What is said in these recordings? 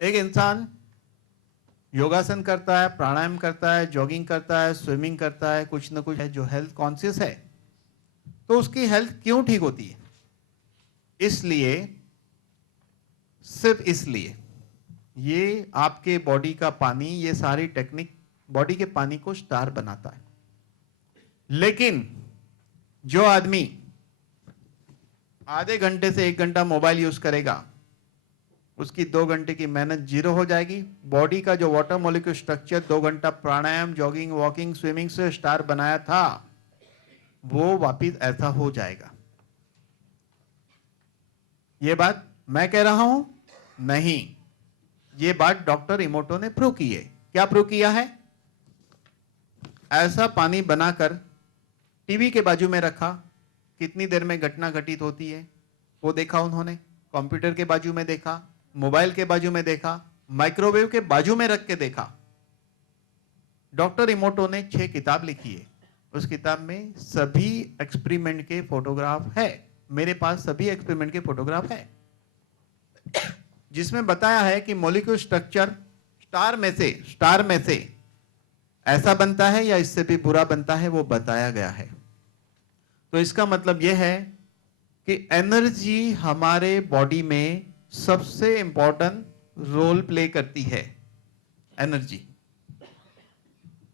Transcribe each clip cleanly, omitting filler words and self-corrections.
एक इंसान योगासन करता है, प्राणायाम करता है, जॉगिंग करता है, स्विमिंग करता है, कुछ ना कुछ है, जो हेल्थ कॉन्शियस है, तो उसकी हेल्थ क्यों ठीक होती है? इसलिए, सिर्फ इसलिए, ये आपके बॉडी का पानी, ये सारी टेक्निक बॉडी के पानी को स्टार बनाता है। लेकिन जो आदमी आधे घंटे से 1 घंटा मोबाइल यूज करेगा, उसकी 2 घंटे की मेहनत जीरो हो जाएगी। बॉडी का जो वाटर मॉलिक्यूल स्ट्रक्चर 2 घंटा प्राणायाम, जॉगिंग, वॉकिंग, स्विमिंग से स्टार बनाया था, वो वापिस ऐसा हो जाएगा। ये बात मैं कह रहा हूं? नहीं, ये बात डॉक्टर इमोटो ने प्रूव की है। क्या प्रूव किया है? ऐसा पानी बनाकर टीवी के बाजू में रखा, कितनी देर में घटना घटित होती है वो देखा उन्होंने। कंप्यूटर के बाजू में देखा, मोबाइल के बाजू में देखा, माइक्रोवेव के बाजू में रख के देखा। डॉक्टर इमोटो ने 6 किताब लिखी है। उस किताब में सभी एक्सपेरिमेंट के फोटोग्राफ है। मेरे पास सभी एक्सपेरिमेंट के फोटोग्राफ है, जिसमें बताया है कि मॉलिक्यूल स्ट्रक्चर स्टार में से ऐसा बनता है या इससे भी बुरा बनता है, वो बताया गया है। तो इसका मतलब यह है कि एनर्जी हमारे बॉडी में सबसे इंपॉर्टेंट रोल प्ले करती है। एनर्जी,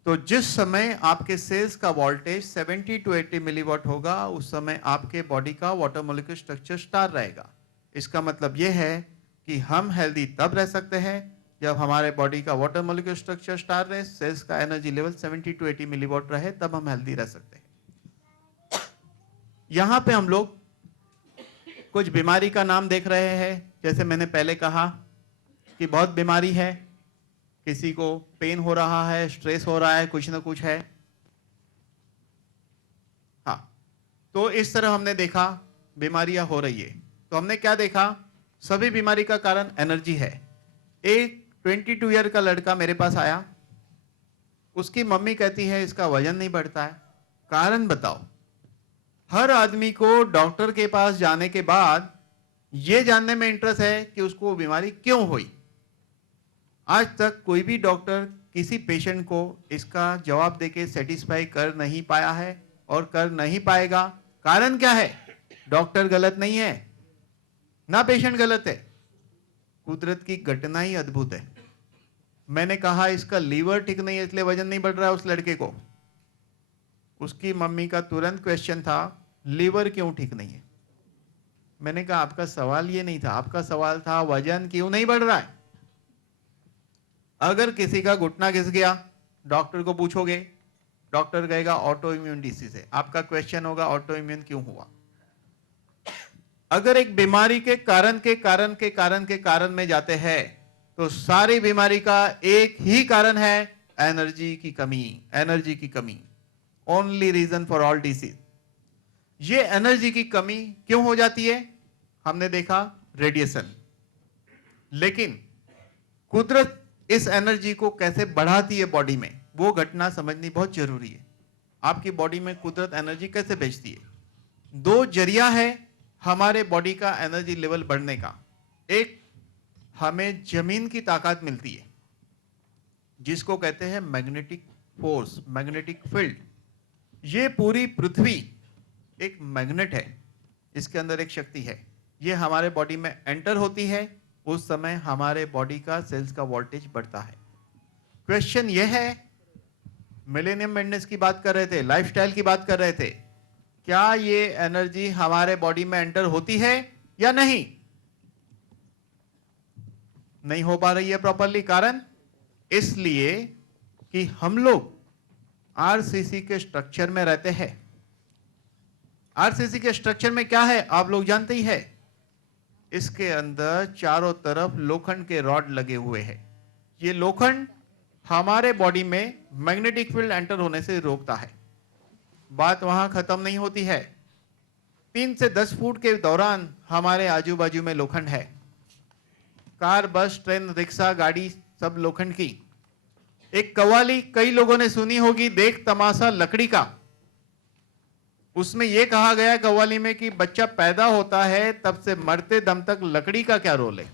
तो जिस समय आपके सेल्स का वोल्टेज 70 to 80 मिलीवॉट होगा, उस समय आपके बॉडी का वाटर मॉलिक्यूल स्ट्रक्चर स्टार रहेगा। इसका मतलब यह है कि हम हेल्दी तब रह सकते हैं जब हमारे बॉडी का वाटर मॉलिक्यूल स्ट्रक्चर स्टार रहे, सेल्स का एनर्जी लेवल 70 to 80 मिलीवॉट रहे, तब हम हेल्दी रह सकते हैं। यहां पे हम लोग कुछ बीमारी का नाम देख रहे हैं। जैसे मैंने पहले कहा कि बहुत बीमारी है, किसी को पेन हो रहा है, स्ट्रेस हो रहा है, कुछ ना कुछ है। हाँ, तो इस तरह हमने देखा बीमारियां हो रही है। तो हमने क्या देखा? सभी बीमारी का कारण एनर्जी है। एक 22 ईयर का लड़का मेरे पास आया, उसकी मम्मी कहती है इसका वजन नहीं बढ़ता है। कारण बताओ। हर आदमी को डॉक्टर के पास जाने के बाद यह जानने में इंटरेस्ट है कि उसको बीमारी क्यों हुई। आज तक कोई भी डॉक्टर किसी पेशेंट को इसका जवाब देके सेटिस्फाई कर नहीं पाया है और कर नहीं पाएगा। कारण क्या है? डॉक्टर गलत नहीं है ना, पेशेंट गलत है। कुदरत की घटना ही अद्भुत है। मैंने कहा इसका लीवर ठीक नहीं है इसलिए वजन नहीं बढ़ रहा है उस लड़के को। उसकी मम्मी का तुरंत क्वेश्चन था, लीवर क्यों ठीक नहीं है? मैंने कहा आपका सवाल ये नहीं था, आपका सवाल था वजन क्यों नहीं बढ़ रहा है। अगर किसी का घुटना घिस गया, डॉक्टर को पूछोगे, डॉक्टर कहेगा ऑटो इम्यून डिसीज है। आपका क्वेश्चन होगा ऑटो इम्यून क्यों हुआ। अगर एक बीमारी के कारण में जाते हैं, तो सारी बीमारी का एक ही कारण है, एनर्जी की कमी। एनर्जी की कमी, only reason for all disease. ये एनर्जी की कमी क्यों हो जाती है? हमने देखा रेडिएशन। लेकिन कुदरत इस एनर्जी को कैसे बढ़ाती है बॉडी में, वो घटना समझनी बहुत जरूरी है। आपकी बॉडी में कुदरत एनर्जी कैसे भेजती है? 2 जरिया है हमारे बॉडी का एनर्जी लेवल बढ़ने का। एक, हमें जमीन की ताकत मिलती है, जिसको कहते हैं मैग्नेटिक फोर्स, मैग्नेटिक फील्ड। ये पूरी पृथ्वी एक मैग्नेट है, इसके अंदर एक शक्ति है। ये हमारे बॉडी में एंटर होती है, उस समय हमारे बॉडी का सेल्स का वोल्टेज बढ़ता है। क्वेश्चन यह है, मिलेनियम मेंटेनेंस की बात कर रहे थे, लाइफस्टाइल की बात कर रहे थे, क्या ये एनर्जी हमारे बॉडी में एंटर होती है या नहीं? नहीं हो पा रही है प्रॉपरली। कारण इसलिए कि हम लोग आरसीसी के स्ट्रक्चर में रहते हैं। आरसीसी के स्ट्रक्चर में क्या है आप लोग जानते ही है। इसके अंदर चारों तरफ लोखंड के रॉड लगे हुए हैं। ये लोखंड हमारे बॉडी में मैग्नेटिक फील्ड एंटर होने से रोकता है। बात वहां खत्म नहीं होती है। 3 से 10 फुट के दौरान हमारे आजू बाजू में लोखंड है। कार, बस, ट्रेन, रिक्शा, गाड़ी सब लोखंड की। एक कव्वाली कई लोगों ने सुनी होगी, देख तमाशा लकड़ी का। उसमें यह कहा गया कव्वाली में कि बच्चा पैदा होता है तब से मरते दम तक लकड़ी का क्या रोल है।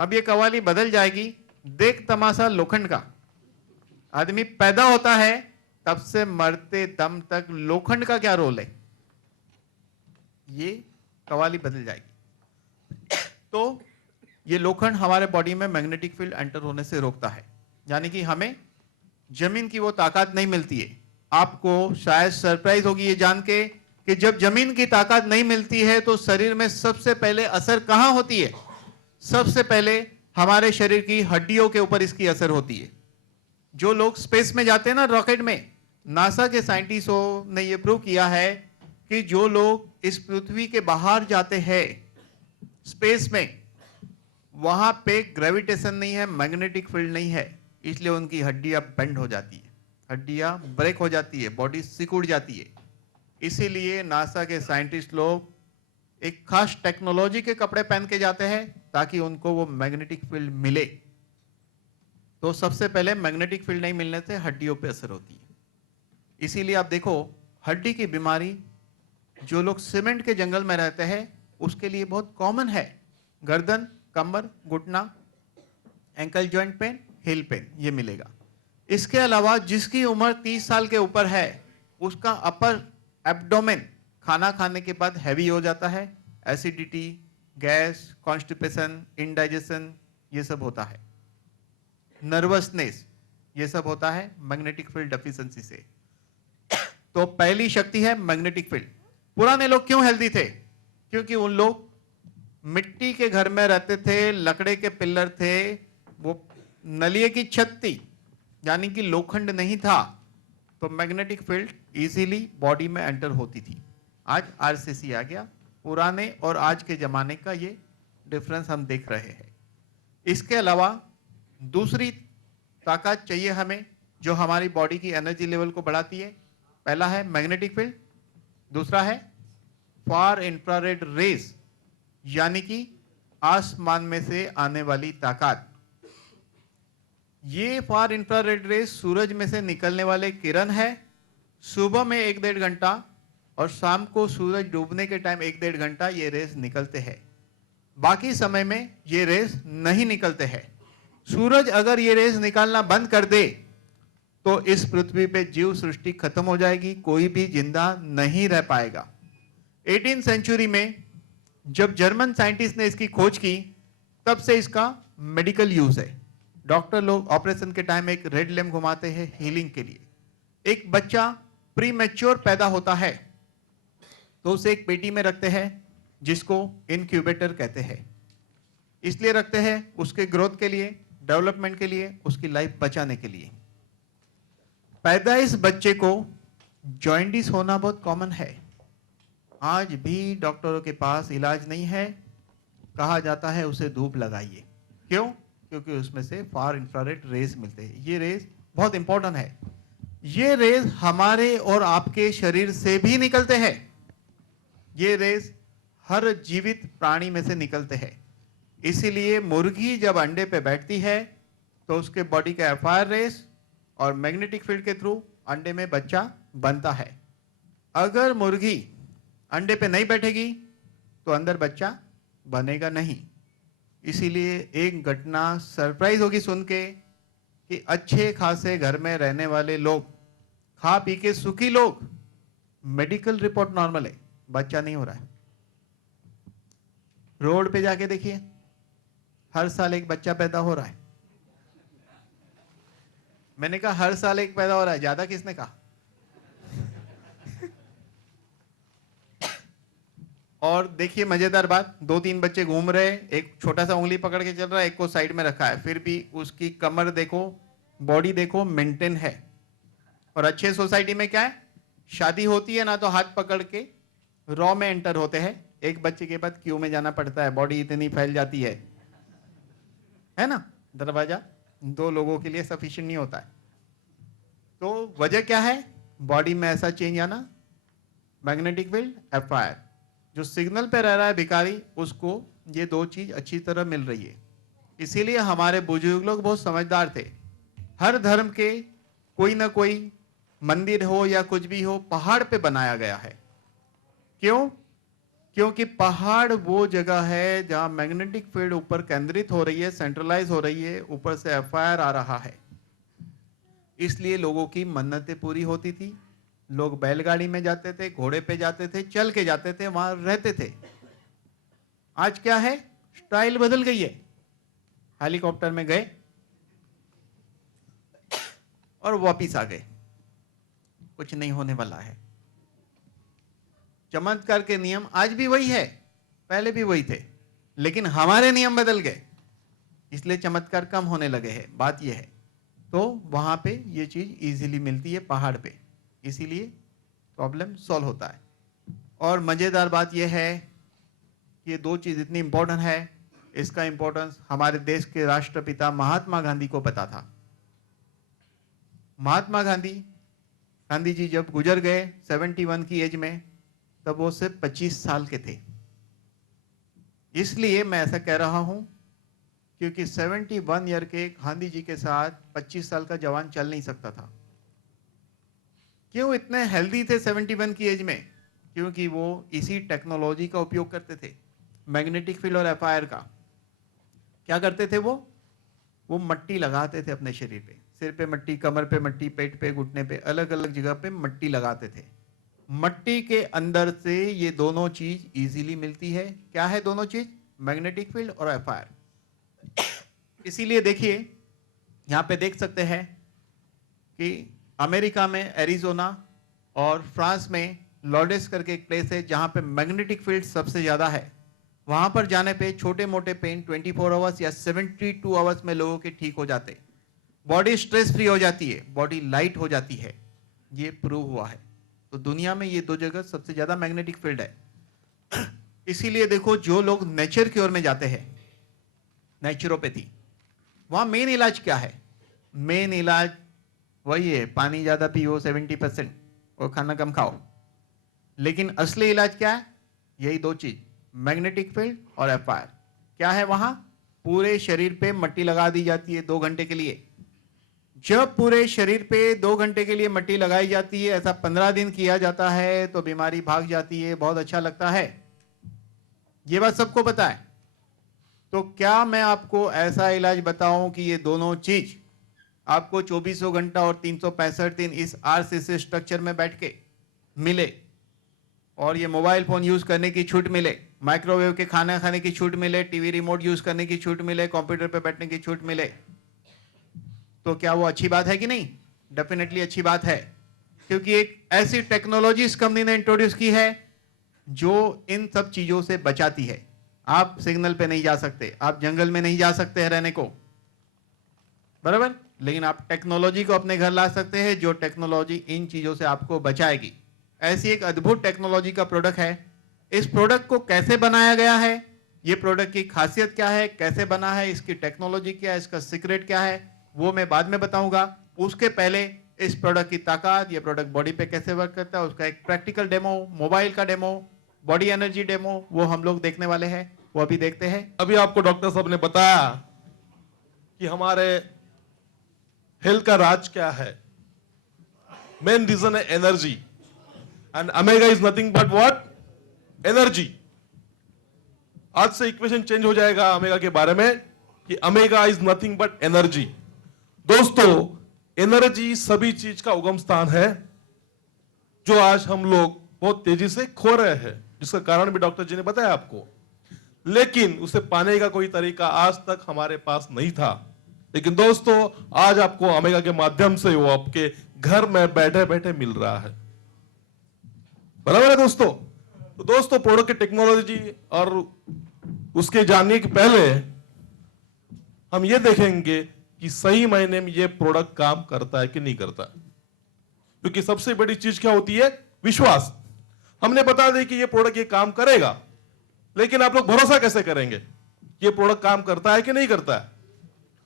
अब ये कवाली बदल जाएगी। देख तमाशा लोखंड का। आदमी पैदा होता है तब से मरते दम तक लोखंड का क्या रोल है, ये कवाली बदल जाएगी। तो ये लोखंड हमारे बॉडी में मैग्नेटिक फील्ड एंटर होने से रोकता है, यानी कि हमें जमीन की वो ताकत नहीं मिलती है। आपको शायद सरप्राइज होगी ये जान के कि जब जमीन की ताकत नहीं मिलती है तो शरीर में सबसे पहले असर कहां होती है? सबसे पहले हमारे शरीर की हड्डियों के ऊपर इसकी असर होती है। जो लोग स्पेस में जाते हैं ना, रॉकेट में, नासा के साइंटिस्टों ने यह प्रूव किया है कि जो लोग इस पृथ्वी के बाहर जाते हैं स्पेस में, वहां पे ग्रेविटेशन नहीं है, मैग्नेटिक फील्ड नहीं है, इसलिए उनकी हड्डियां बेंड हो जाती है, हड्डियां ब्रेक हो जाती है, बॉडी सिकुड़ जाती है। इसीलिए नासा के साइंटिस्ट लोग एक खास टेक्नोलॉजी के कपड़े पहन के जाते हैं ताकि उनको वो मैग्नेटिक फील्ड मिले। तो सबसे पहले मैग्नेटिक फील्ड नहीं मिलने से हड्डियों पे असर होती है। इसीलिए आप देखो, हड्डी की बीमारी जो लोग सीमेंट के जंगल में रहते हैं उसके लिए बहुत कॉमन है। गर्दन, कमर, घुटना, एंकल जॉइंट पेन, हिल पेन, ये मिलेगा। इसके अलावा जिसकी उम्र 30 साल के ऊपर है उसका अपर एब्डोमेन खाना खाने के बाद हैवी हो जाता है। एसिडिटी, गैस, कॉन्स्टिपेशन, इंडाइजेशन, ये सब होता है। नर्वसनेस, ये सब होता है मैग्नेटिक फील्ड डेफिशिएंसी से। तो पहली शक्ति है मैग्नेटिक फील्ड। पुराने लोग क्यों हेल्दी थे? क्योंकि उन लोग मिट्टी के घर में रहते थे, लकड़े के पिलर थे, वो नलिए की छत थी, यानी कि लोखंड नहीं था, तो मैग्नेटिक फील्ड इजीली बॉडी में एंटर होती थी। आज आरसीसी आ गया, पुराने और आज के जमाने का ये डिफरेंस हम देख रहे हैं। इसके अलावा दूसरी ताकत चाहिए हमें जो हमारी बॉडी की एनर्जी लेवल को बढ़ाती है। पहला है मैग्नेटिक फील्ड, दूसरा है फार इंफ्रारेड रेज, यानी कि आसमान में से आने वाली ताकत। ये फार इंफ्रारेड रेज सूरज में से निकलने वाले किरण है। सुबह में 1-1.5 घंटा और शाम को सूरज डूबने के टाइम 1-1.5 घंटा ये रेज निकलते हैं। बाकी समय में ये रेज नहीं निकलते हैं। सूरज अगर ये रेज निकालना बंद कर दे तो इस पृथ्वी पे जीव सृष्टि खत्म हो जाएगी, कोई भी जिंदा नहीं रह पाएगा। 18वीं सेंचुरी में जब जर्मन साइंटिस्ट ने इसकी खोज की तब से इसका मेडिकल यूज है। डॉक्टर लोग ऑपरेशन के टाइम एक रेड लैम्प घुमाते हैं हीलिंग के लिए। एक बच्चा प्री मैच्योर पैदा होता है तो उसे एक पेटी में रखते हैं जिसको इनक्यूबेटर कहते हैं। इसलिए रखते हैं उसके ग्रोथ के लिए, डेवलपमेंट के लिए, उसकी लाइफ बचाने के लिए। पैदाइश बच्चे को जॉइंटिस होना बहुत कॉमन है। आज भी डॉक्टरों के पास इलाज नहीं है, कहा जाता है उसे धूप लगाइए। क्यों? क्योंकि उसमें से फार इंफ्रारेड रेज मिलते हैं। ये रेज बहुत इंपॉर्टेंट है। ये रेज हमारे और आपके शरीर से भी निकलते हैं। ये रेज हर जीवित प्राणी में से निकलते हैं। इसीलिए मुर्गी जब अंडे पे बैठती है तो उसके बॉडी का एफआर रेज और मैग्नेटिक फील्ड के थ्रू अंडे में बच्चा बनता है। अगर मुर्गी अंडे पे नहीं बैठेगी तो अंदर बच्चा बनेगा नहीं। इसीलिए एक घटना सरप्राइज होगी सुन के कि अच्छे खासे घर में रहने वाले लोग, खा पी के सुखी लोग, मेडिकल रिपोर्ट नॉर्मल है, बच्चा नहीं हो रहा है। रोड पे जाके देखिए, हर साल एक बच्चा पैदा हो रहा है। मैंने कहा हर साल एक पैदा हो रहा है, ज्यादा किसने कहा? और देखिए मजेदार बात, 2-3 बच्चे घूम रहे, एक छोटा सा उंगली पकड़ के चल रहा है, एक को साइड में रखा है, फिर भी उसकी कमर देखो, बॉडी देखो, मेंटेन है। और अच्छे सोसाइटी में क्या है, शादी होती है ना तो हाथ पकड़ के रॉ में एंटर होते हैं, एक बच्चे के बाद क्यू में जाना पड़ता है, बॉडी इतनी फैल जाती है ना, दरवाजा 2 लोगों के लिए सफिशिएंट नहीं होता है। तो वजह क्या है बॉडी में ऐसा चेंज आना? Magnetic field, FIR. जो सिग्नल पे रह रहा है भिखारी, उसको ये 2 चीज अच्छी तरह मिल रही है। इसीलिए हमारे बुजुर्ग लोग बहुत समझदार थे। हर धर्म के कोई ना कोई मंदिर हो या कुछ भी हो, पहाड़ पे बनाया गया है। क्यों? क्योंकि पहाड़ वो जगह है जहां मैग्नेटिक फील्ड ऊपर केंद्रित हो रही है, सेंट्रलाइज हो रही है, ऊपर से एफआईआर आ रहा है, इसलिए लोगों की मन्नतें पूरी होती थी। लोग बैलगाड़ी में जाते थे, घोड़े पे जाते थे, चल के जाते थे, वहां रहते थे। आज क्या है, स्टाइल बदल गई है। हेलीकॉप्टर में गए और वापिस आ गए, कुछ नहीं होने वाला है। चमत्कार के नियम आज भी वही है, पहले भी वही थे, लेकिन हमारे नियम बदल गए, इसलिए चमत्कार कम होने लगे हैं। बात यह है, तो वहां पे ये चीज इजीली मिलती है पहाड़ पे, इसीलिए प्रॉब्लम सॉल्व होता है। और मजेदार बात यह है कि ये दो चीज इतनी इंपॉर्टेंट है, इसका इंपॉर्टेंस हमारे देश के राष्ट्रपिता महात्मा गांधी को पता था। महात्मा गांधी जी जब गुजर गए 71 की एज में, तब वो सिर्फ 25 साल के थे। इसलिए मैं ऐसा कह रहा हूं क्योंकि 71 ईयर के गांधी जी के साथ 25 साल का जवान चल नहीं सकता था। क्यों इतने हेल्दी थे 71 की एज में? क्योंकि वो इसी टेक्नोलॉजी का उपयोग करते थे, मैग्नेटिक फील्ड और एफआईआर का। क्या करते थे वो मट्टी लगाते थे अपने शरीर पे, सिर पे मट्टी, कमर पे मट्टी, पेट पे, घुटने पे, अलग अलग जगह पे मट्टी लगाते थे। मट्टी के अंदर से ये दोनों चीज इजीली मिलती है। क्या है दोनों चीज? मैग्नेटिक फील्ड और एफआईआर। इसीलिए देखिए, यहां पे देख सकते हैं कि अमेरिका में एरिजोना और फ्रांस में लॉर्डेस करके एक प्लेस है जहां पे मैग्नेटिक फील्ड सबसे ज्यादा है। वहां पर जाने पे छोटे मोटे पेन 24 आवर्स या 72 आवर्स में लोगों के ठीक हो जाते, बॉडी स्ट्रेस फ्री हो जाती है, बॉडी लाइट हो जाती है, ये प्रूव हुआ है। तो दुनिया में ये दो जगह सबसे ज्यादा मैग्नेटिक फील्ड है। इसीलिए देखो, जो लोग नेचर की ओर में जाते हैं, नेचुरोपैथी, वहां मेन इलाज क्या है? मेन इलाज वही है, पानी ज्यादा पियो 70% और खाना कम खाओ। लेकिन असली इलाज क्या है? यही दो चीज, मैग्नेटिक फील्ड और एफआईआर। क्या है वहां? पूरे शरीर पे मट्टी लगा दी जाती है 2 घंटे के लिए। जब पूरे शरीर पे 2 घंटे के लिए मट्टी लगाई जाती है, ऐसा 15 दिन किया जाता है, तो बीमारी भाग जाती है, बहुत अच्छा लगता है। ये बात सबको पता है। तो क्या मैं आपको ऐसा इलाज बताऊं कि ये दोनों चीज आपको 24 घंटा और 365 दिन इस आरसीसी स्ट्रक्चर में बैठ के मिले, और ये मोबाइल फोन यूज करने की छूट मिले, माइक्रोवेव के खाना खाने की छूट मिले, टीवी रिमोट यूज करने की छूट मिले, कंप्यूटर पे बैठने की छूट मिले, तो क्या वो अच्छी बात है कि नहीं? डेफिनेटली अच्छी बात है, क्योंकि एक ऐसी टेक्नोलॉजी इस कंपनी ने इंट्रोड्यूस की है जो इन सब चीजों से बचाती है। आप सिग्नल पे नहीं जा सकते, आप जंगल में नहीं जा सकते हैं रहने को, बराबर, लेकिन आप टेक्नोलॉजी को अपने घर ला सकते हैं, जो टेक्नोलॉजी इन चीजों से आपको बचाएगी। ऐसी एक अद्भुत टेक्नोलॉजी का प्रोडक्ट है। इस प्रोडक्ट को कैसे बनाया गया है, ये प्रोडक्ट की खासियत क्या है, कैसे बना है, इसकी टेक्नोलॉजी क्या है, इसका सीक्रेट क्या है, वो मैं बाद में बताऊंगा। उसके पहले इस प्रोडक्ट की ताकत, ये प्रोडक्ट बॉडी पे कैसे वर्क करता है, उसका एक प्रैक्टिकल डेमो, मोबाइल का डेमो, बॉडी एनर्जी डेमो, वो हम लोग देखने वाले हैं, वो अभी देखते हैं। अभी आपको डॉक्टर साहब ने बताया कि हमारे हेल्थ का राज क्या है। मेन रीजन है energy, and omega is nothing but what? Energy. आज से इक्वेशन चेंज हो जाएगा ओमेगा के बारे में कि omega is nothing but energy. दोस्तों, एनर्जी सभी चीज का उगम स्थान है, जो आज हम लोग बहुत तेजी से खो रहे हैं, जिसका कारण भी डॉक्टर जी ने बताया आपको। लेकिन उसे पाने का कोई तरीका आज तक हमारे पास नहीं था। लेकिन दोस्तों, आज आपको ओमेगा के माध्यम से वो आपके घर में बैठे बैठे मिल रहा है, बराबर है दोस्तों। तो दोस्तों, प्रोडक्ट की टेक्नोलॉजी और उसके जानने के पहले हम ये देखेंगे कि सही मायने में ये प्रोडक्ट काम करता है कि नहीं करता, क्योंकि सबसे बड़ी चीज क्या होती है? विश्वास। हमने बता दिया कि ये प्रोडक्ट ये काम करेगा, लेकिन आप लोग भरोसा कैसे करेंगे ये प्रोडक्ट काम करता है कि नहीं करता है?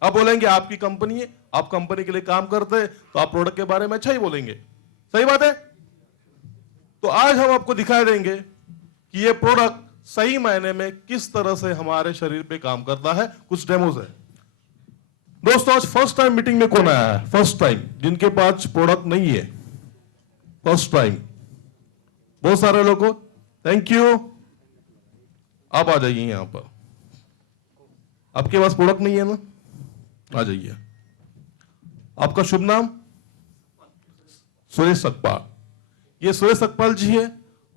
आप बोलेंगे आपकी कंपनी है, आप कंपनी के लिए काम करते हैं, तो आप प्रोडक्ट के बारे में अच्छा ही बोलेंगे, सही बात है। तो आज हम आपको दिखा देंगे कि ये प्रोडक्ट सही मायने में किस तरह से हमारे शरीर पे काम करता है। कुछ डेमोज है दोस्तों। आज फर्स्ट टाइम मीटिंग में कौन आया है? फर्स्ट टाइम, जिनके पास प्रोडक्ट नहीं है, फर्स्ट टाइम बहुत सारे लोगों को थैंक यू। आप आ जाइए यहां पर। आपके पास प्रोडक्ट नहीं है ना, आ जाइए। आपका शुभ नाम? सुरेश सकपाल। ये सुरेश सकपाल जी है।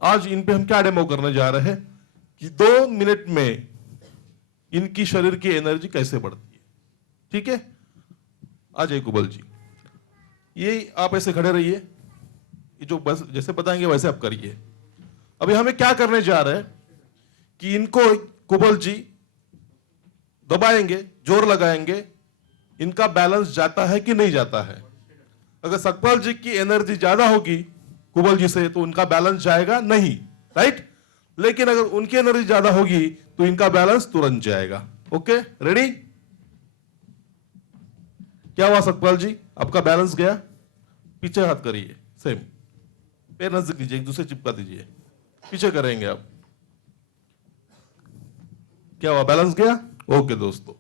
आज इन पे हम क्या डेमो करने जा रहे हैं कि 2 मिनट में इनकी शरीर की एनर्जी कैसे बढ़ती है। ठीक है, आ जाइए कुबल जी। ये आप ऐसे खड़े रहिए, ये जो बस जैसे बताएंगे वैसे आप करिए। अभी हमें क्या करने जा रहे हैं कि इनको कुबल जी दबाएंगे, जोर लगाएंगे, इनका बैलेंस जाता है कि नहीं जाता है। अगर सकपाल जी की एनर्जी ज्यादा होगी कुबल जी से तो उनका बैलेंस जाएगा नहीं, राइट। लेकिन अगर उनकी एनर्जी ज्यादा होगी तो इनका बैलेंस तुरंत जाएगा। Okay, ready? क्या हुआ सकपाल जी, आपका बैलेंस गया? पीछे हाथ करिए, सेम पैर नजदीक लीजिए, एक दूसरे चिपका दीजिए, पीछे करेंगे आप। क्या हुआ, बैलेंस गया? ओके दोस्तों,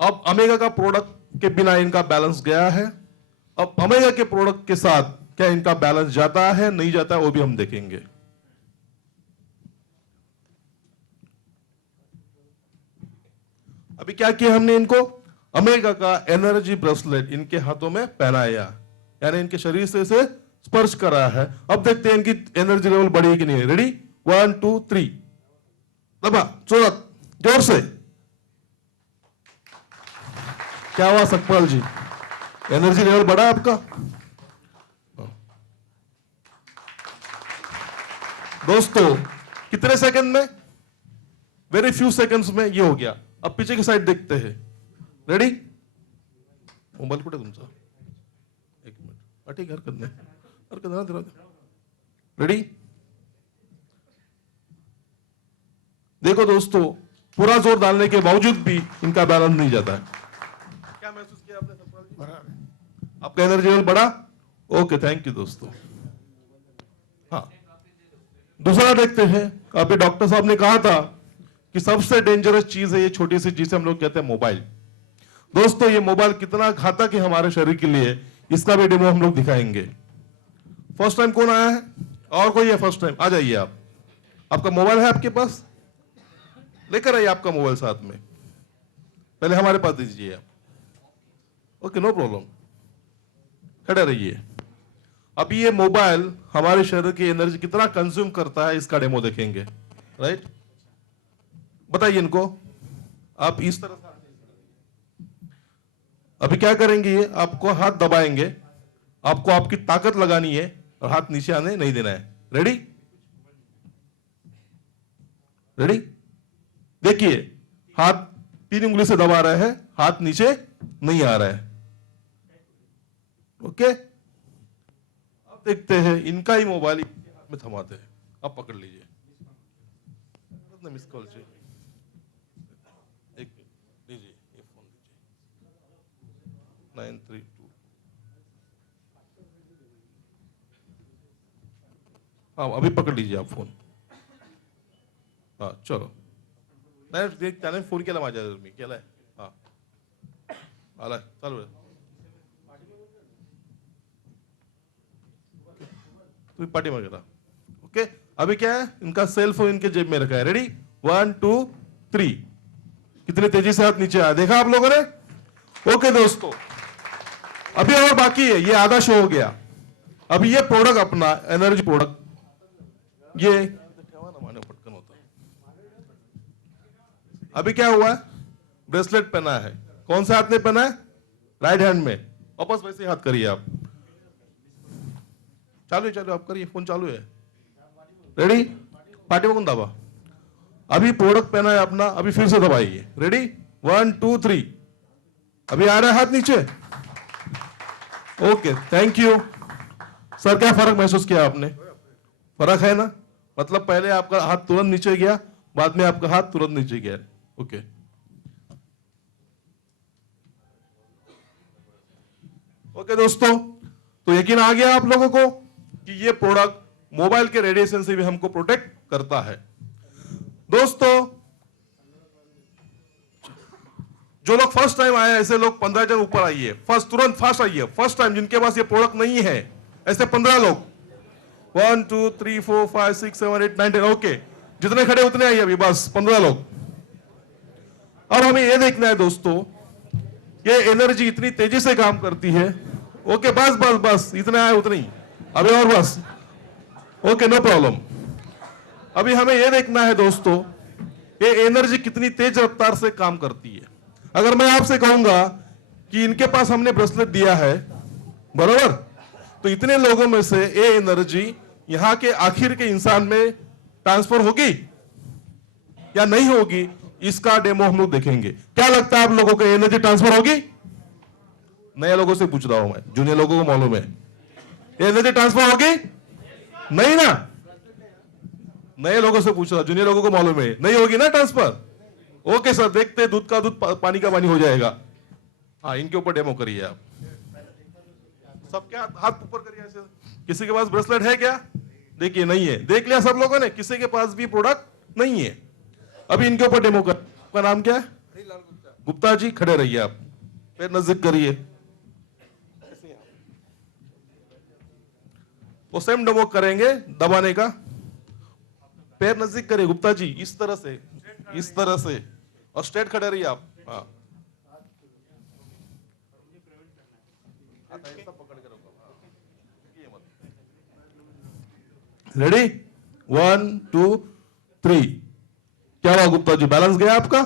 अब अमेगा का प्रोडक्ट के बिना इनका बैलेंस गया है। अब अमेगा के प्रोडक्ट के साथ क्या इनका बैलेंस जाता है नहीं जाता है वो भी हम देखेंगे। अभी क्या किया हमने, इनको अमेगा का एनर्जी ब्रेसलेट इनके हाथों में पहनाया, यानी इनके शरीर से इसे स्पर्श करा है। अब देखते हैं इनकी एनर्जी लेवल बढ़ी कि नहीं। रेडी, 1 2 3, दबा, जोरत, जोर से। क्या हुआ सकपाल जी, एनर्जी लेवल बढ़ा आपका? दोस्तों कितने सेकंड में? वेरी फ्यू सेकंड्स में ये हो गया। अब पीछे की साइड देखते हैं। रेडी? मोबाइल कुठे तुमचा? एक मिनट, ठीक, हरकत नाही। रेडी? देखो दोस्तों, पूरा जोर डालने के बावजूद भी इनका बैलेंस नहीं जाता है। क्या महसूस किया आपने सकपाल जी? आपका एनर्जी लेवल बढ़ा? ओके, थैंक यू दोस्तों। हाँ, दूसरा देखते हैं। अभी डॉक्टर साहब ने कहा था कि सबसे डेंजरस चीज है ये छोटी सी चीज हम लोग कहते हैं मोबाइल। दोस्तों ये मोबाइल कितना घातक है हमारे शरीर के लिए, इसका भी डेमो हम लोग दिखाएंगे। फर्स्ट टाइम कौन आया है? और कोई है फर्स्ट टाइम? आ जाइए आप। आपका मोबाइल है आपके पास? लेकर आइए आपका मोबाइल साथ में, पहले हमारे पास दीजिए आप। ओके, नो प्रॉब्लम, खड़े रहिए। अभी ये मोबाइल हमारे शरीर की एनर्जी कितना कंज्यूम करता है इसका डेमो देखेंगे, राइट। बताइए इनको आप इस तरह से। अभी क्या करेंगे, ये आपको हाथ दबाएंगे, आपको आपकी ताकत लगानी है और हाथ नीचे आने नहीं देना है। रेडी? रेडी? देखिए, हाथ 3 उंगली से दबा रहे हैं, हाथ नीचे नहीं आ रहा है। ओके, अब देखते हैं इनका ही मोबाइल हाथ में थमाते हैं। अब पकड़ लीजिए, मिस कॉल चाहिए, एक लीजिए, ये फोन लीजिए, 932। हाँ, अभी पकड़ लीजिए आप फोन। हाँ चलो, नाही देख त्याने फोन केला माझ्या मी केलाय। हाँ आलाय, चालू आहे। तुम्ही पाठीमागे रहा। ओके, अभी क्या है, इनका सेल फोन इनके जेब में रखा है। रेडी, 1 2 3। कितनी तेजी से हाथ नीचे आया, देखा आप लोगों ने? ओके दोस्तों, अभी और बाकी है, ये आधा शो हो गया। अभी ये प्रोडक्ट अपना एनर्जी प्रोडक्ट, ये पटकन होता। अभी क्या हुआ है, ब्रेसलेट पहना है। कौन से हाथ में पहना है? राइट हैंड में। वापस वैसे हाथ करिए आप। चालू है, चालू आप करिए, फोन चालू है। रेडी, पार्टी में दाबा। अभी प्रोडक्ट पहना है अपना, अभी फिर से दबाइए। रेडी, 1 2 3। अभी आ रहा है हाथ नीचे। Okay, thank you sir. क्या फर्क महसूस किया आपने? फर्क है ना, मतलब पहले आपका हाथ तुरंत नीचे गया, बाद में आपका हाथ तुरंत नीचे गया। ओके, ओके दोस्तों, तो यकीन आ गया आप लोगों को कि ये प्रोडक्ट मोबाइल के रेडिएशन से भी हमको प्रोटेक्ट करता है। दोस्तों जो लोग फर्स्ट टाइम आए, ऐसे लोग 15 जन ऊपर आइए, तुरंत फास्ट आइए। फर्स्ट टाइम जिनके पास ये प्रोडक्ट नहीं है, ऐसे 15 लोग। 1 2 3 4 5 6 7 8 9 10। ओके, जितने खड़े उतने आइए अभी, बस 15 लोग। अब हमें यह देखना है दोस्तों, ये एनर्जी इतनी तेजी से काम करती है। ओके, बस बस बस, इतना है उतना ही, अभी और बस। Okay, no problem. अभी हमें यह देखना है दोस्तों, ये एनर्जी कितनी तेज रफ्तार से काम करती है। अगर मैं आपसे कहूंगा कि इनके पास हमने ब्रेसलेट दिया है, बराबर, तो इतने लोगों में से ये एनर्जी यहां के आखिर के इंसान में ट्रांसफर होगी या नहीं होगी, इसका डेमो हम लोग देखेंगे। क्या लगता है आप लोगों को एनर्जी ट्रांसफर होगी? नए लोगों से पूछ रहा हूं मैं, जूनियर लोगों को मालूम है एनर्जी ट्रांसफर होगी? नहीं ना? नए लोगों से पूछ रहा, जूनियर लोगों को मालूम है नहीं होगी ना ट्रांसफर। ओके सर, देखते हैं, दूध का दूध पानी का पानी हो जाएगा। हाँ, इनके ऊपर डेमो करिए आप सबके हाथ ऊपर करिए ऐसे। किसी के पास ब्रेसलेट है क्या? देखिए नहीं है, देख लिया सब लोगों ने, किसी के पास भी प्रोडक्ट नहीं है। अभी इनके ऊपर डेमो कर। आपका नाम क्या है? गुप्ता जी, खड़े रहिए आप, पैर नजदीक करिए। वो सेम डेमो करेंगे, दबाने का। पैर नजदीक करिए गुप्ता जी, इस तरह से, इस तरह से, और स्ट्रेट खड़े रहिए आप। हाँ, रेडी? 1 2 3। क्या हुआ गुप्ता जी, बैलेंस गया आपका?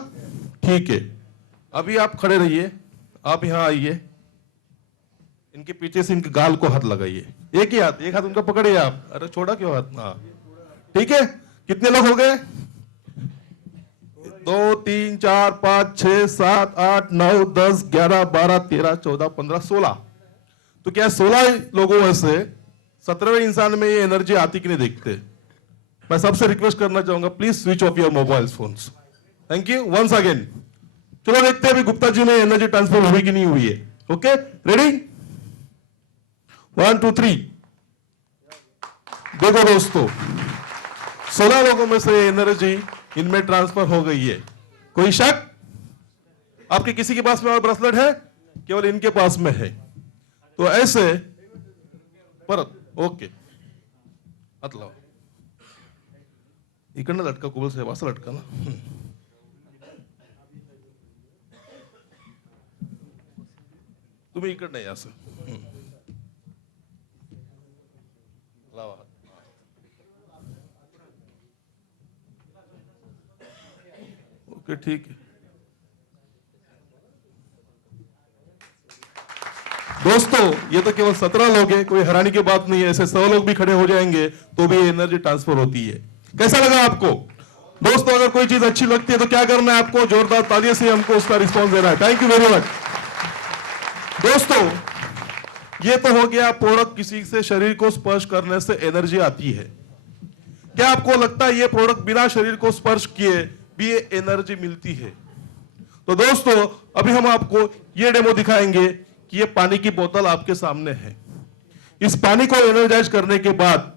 ठीक है, अभी आप खड़े रहिए, आप यहां आइए, इनके पीछे से इनके गाल को हाथ लगाइए। एक ही हाथ, एक हाथ उनका पकड़िए आप। अरे छोड़ा क्यों हाथ? हाँ, ठीक है। कितने लोग हो गए? 2 3 4 5 6 7 8 9 10 11 12 13 14 15 16। तो क्या 16 लोगों में से 17वें इंसान में ये एनर्जी आती कि नहीं देखते? मैं सबसे रिक्वेस्ट करना चाहूंगा, please switch off your mobile phones. Thank you once again. चलो देखते हैं अभी गुप्ता जी में एनर्जी ट्रांसफर हुई कि नहीं हुई है। Okay, ready? 1 2 3। देखो दोस्तों, 16 लोगों में से एनर्जी इनमें ट्रांसफर हो गई है। कोई शक? आपके किसी के पास में और ब्रेसलेट है? केवल इनके पास में है। तो ऐसे परत, ओके, मतलब इकडनं लटका, कोबल साहेब असं लटका ना। तुम्ही इकडनं या असं लावा। ओके, ठीक है दोस्तों, ये तो केवल 17 लोग हैं, कोई हैरानी की बात नहीं है। ऐसे 100 लोग भी खड़े हो जाएंगे तो भी एनर्जी ट्रांसफर होती है। कैसा लगा आपको दोस्तों? अगर कोई चीज अच्छी लगती है तो क्या करना है आपको? जोरदार तालियों से हमको उसका रिस्पॉन्स देना है। थैंक यू वेरी मच दोस्तों। ये तो हो गया प्रोडक्ट किसी से शरीर को स्पर्श करने से एनर्जी आती है। क्या आपको लगता है ये प्रोडक्ट बिना शरीर को स्पर्श किए भी ये एनर्जी मिलती है? तो दोस्तों, अभी हम आपको ये डेमो दिखाएंगे कि ये पानी की बोतल आपके सामने है। इस पानी को एनर्जाइज करने के बाद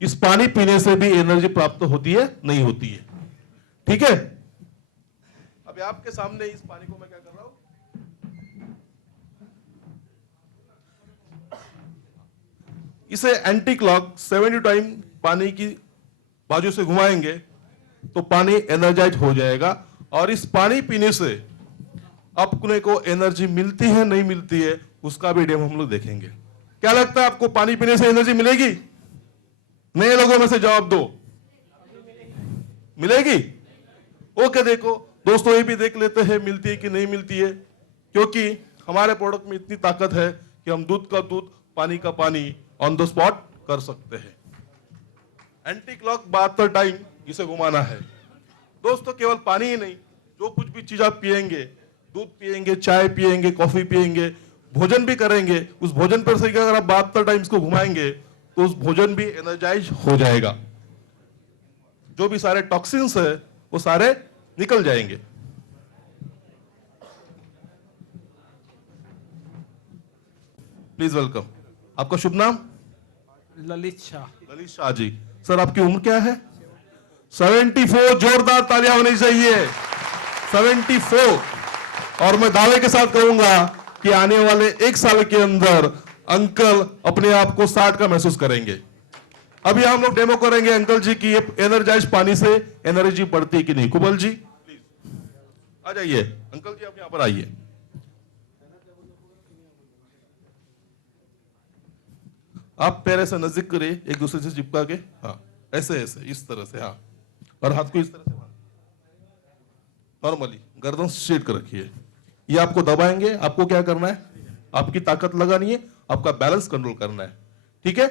इस पानी पीने से भी एनर्जी प्राप्त होती है? नहीं होती है। ठीक है, अभी आपके सामने इस पानी को मैं क्या कर रहा हूं, इसे एंटी क्लॉक 70 टाइम पानी की बाजू से घुमाएंगे तो पानी एनर्जाइज हो जाएगा। और इस पानी पीने से अपने को एनर्जी मिलती है नहीं मिलती है, उसका भी डेमो हम लोग देखेंगे। क्या लगता है आपको, पानी पीने से एनर्जी मिलेगी? नए लोगों में से जवाब दो। मिलेगी? ओके, देखो दोस्तों, ये भी देख लेते हैं मिलती है कि नहीं मिलती है, क्योंकि हमारे प्रोडक्ट में इतनी ताकत है कि हम दूध का दूध, पानी का पानी ऑन द स्पॉट कर सकते हैं। एंटी क्लॉक 72 टाइम इसे घुमाना है दोस्तों। केवल पानी ही नहीं, जो कुछ भी चीज आप पिएंगे, दूध पिएंगे, चाय पिएंगे, कॉफी पिएंगे, भोजन भी करेंगे, उस भोजन पर से अगर आप 72 टाइम इसको घुमाएंगे तो उस भोजन भी एनर्जाइज हो जाएगा। जो भी सारे टॉक्सिन्स है वो सारे निकल जाएंगे। Please welcome. आपका शुभ नाम? ललित शाह। ललित शाह जी। सर, आपकी उम्र क्या है? 74। जोरदार तालियां होनी चाहिए। 74। और मैं दावे के साथ कहूंगा कि आने वाले 1 साल के अंदर अंकल अपने आप को 60 का महसूस करेंगे। अभी हम लोग डेमो करेंगे अंकल जी की एनर्जाइज पानी से एनर्जी बढ़ती है कि नहीं। कुबल जी प्लीज आ जाइए, अंकल जी आप यहां पर आइए। आप पैर ऐसे नजदीक करिए, एक दूसरे से चिपका के, हाँ ऐसे ऐसे इस तरह से, हाँ, और हाथ को इस तरह से नॉर्मली गर्दन स्ट्रेट कर रखिए। ये आपको दबाएंगे, आपको क्या करना है, आपकी ताकत लगानी है, आपका बैलेंस कंट्रोल करना है, ठीक है।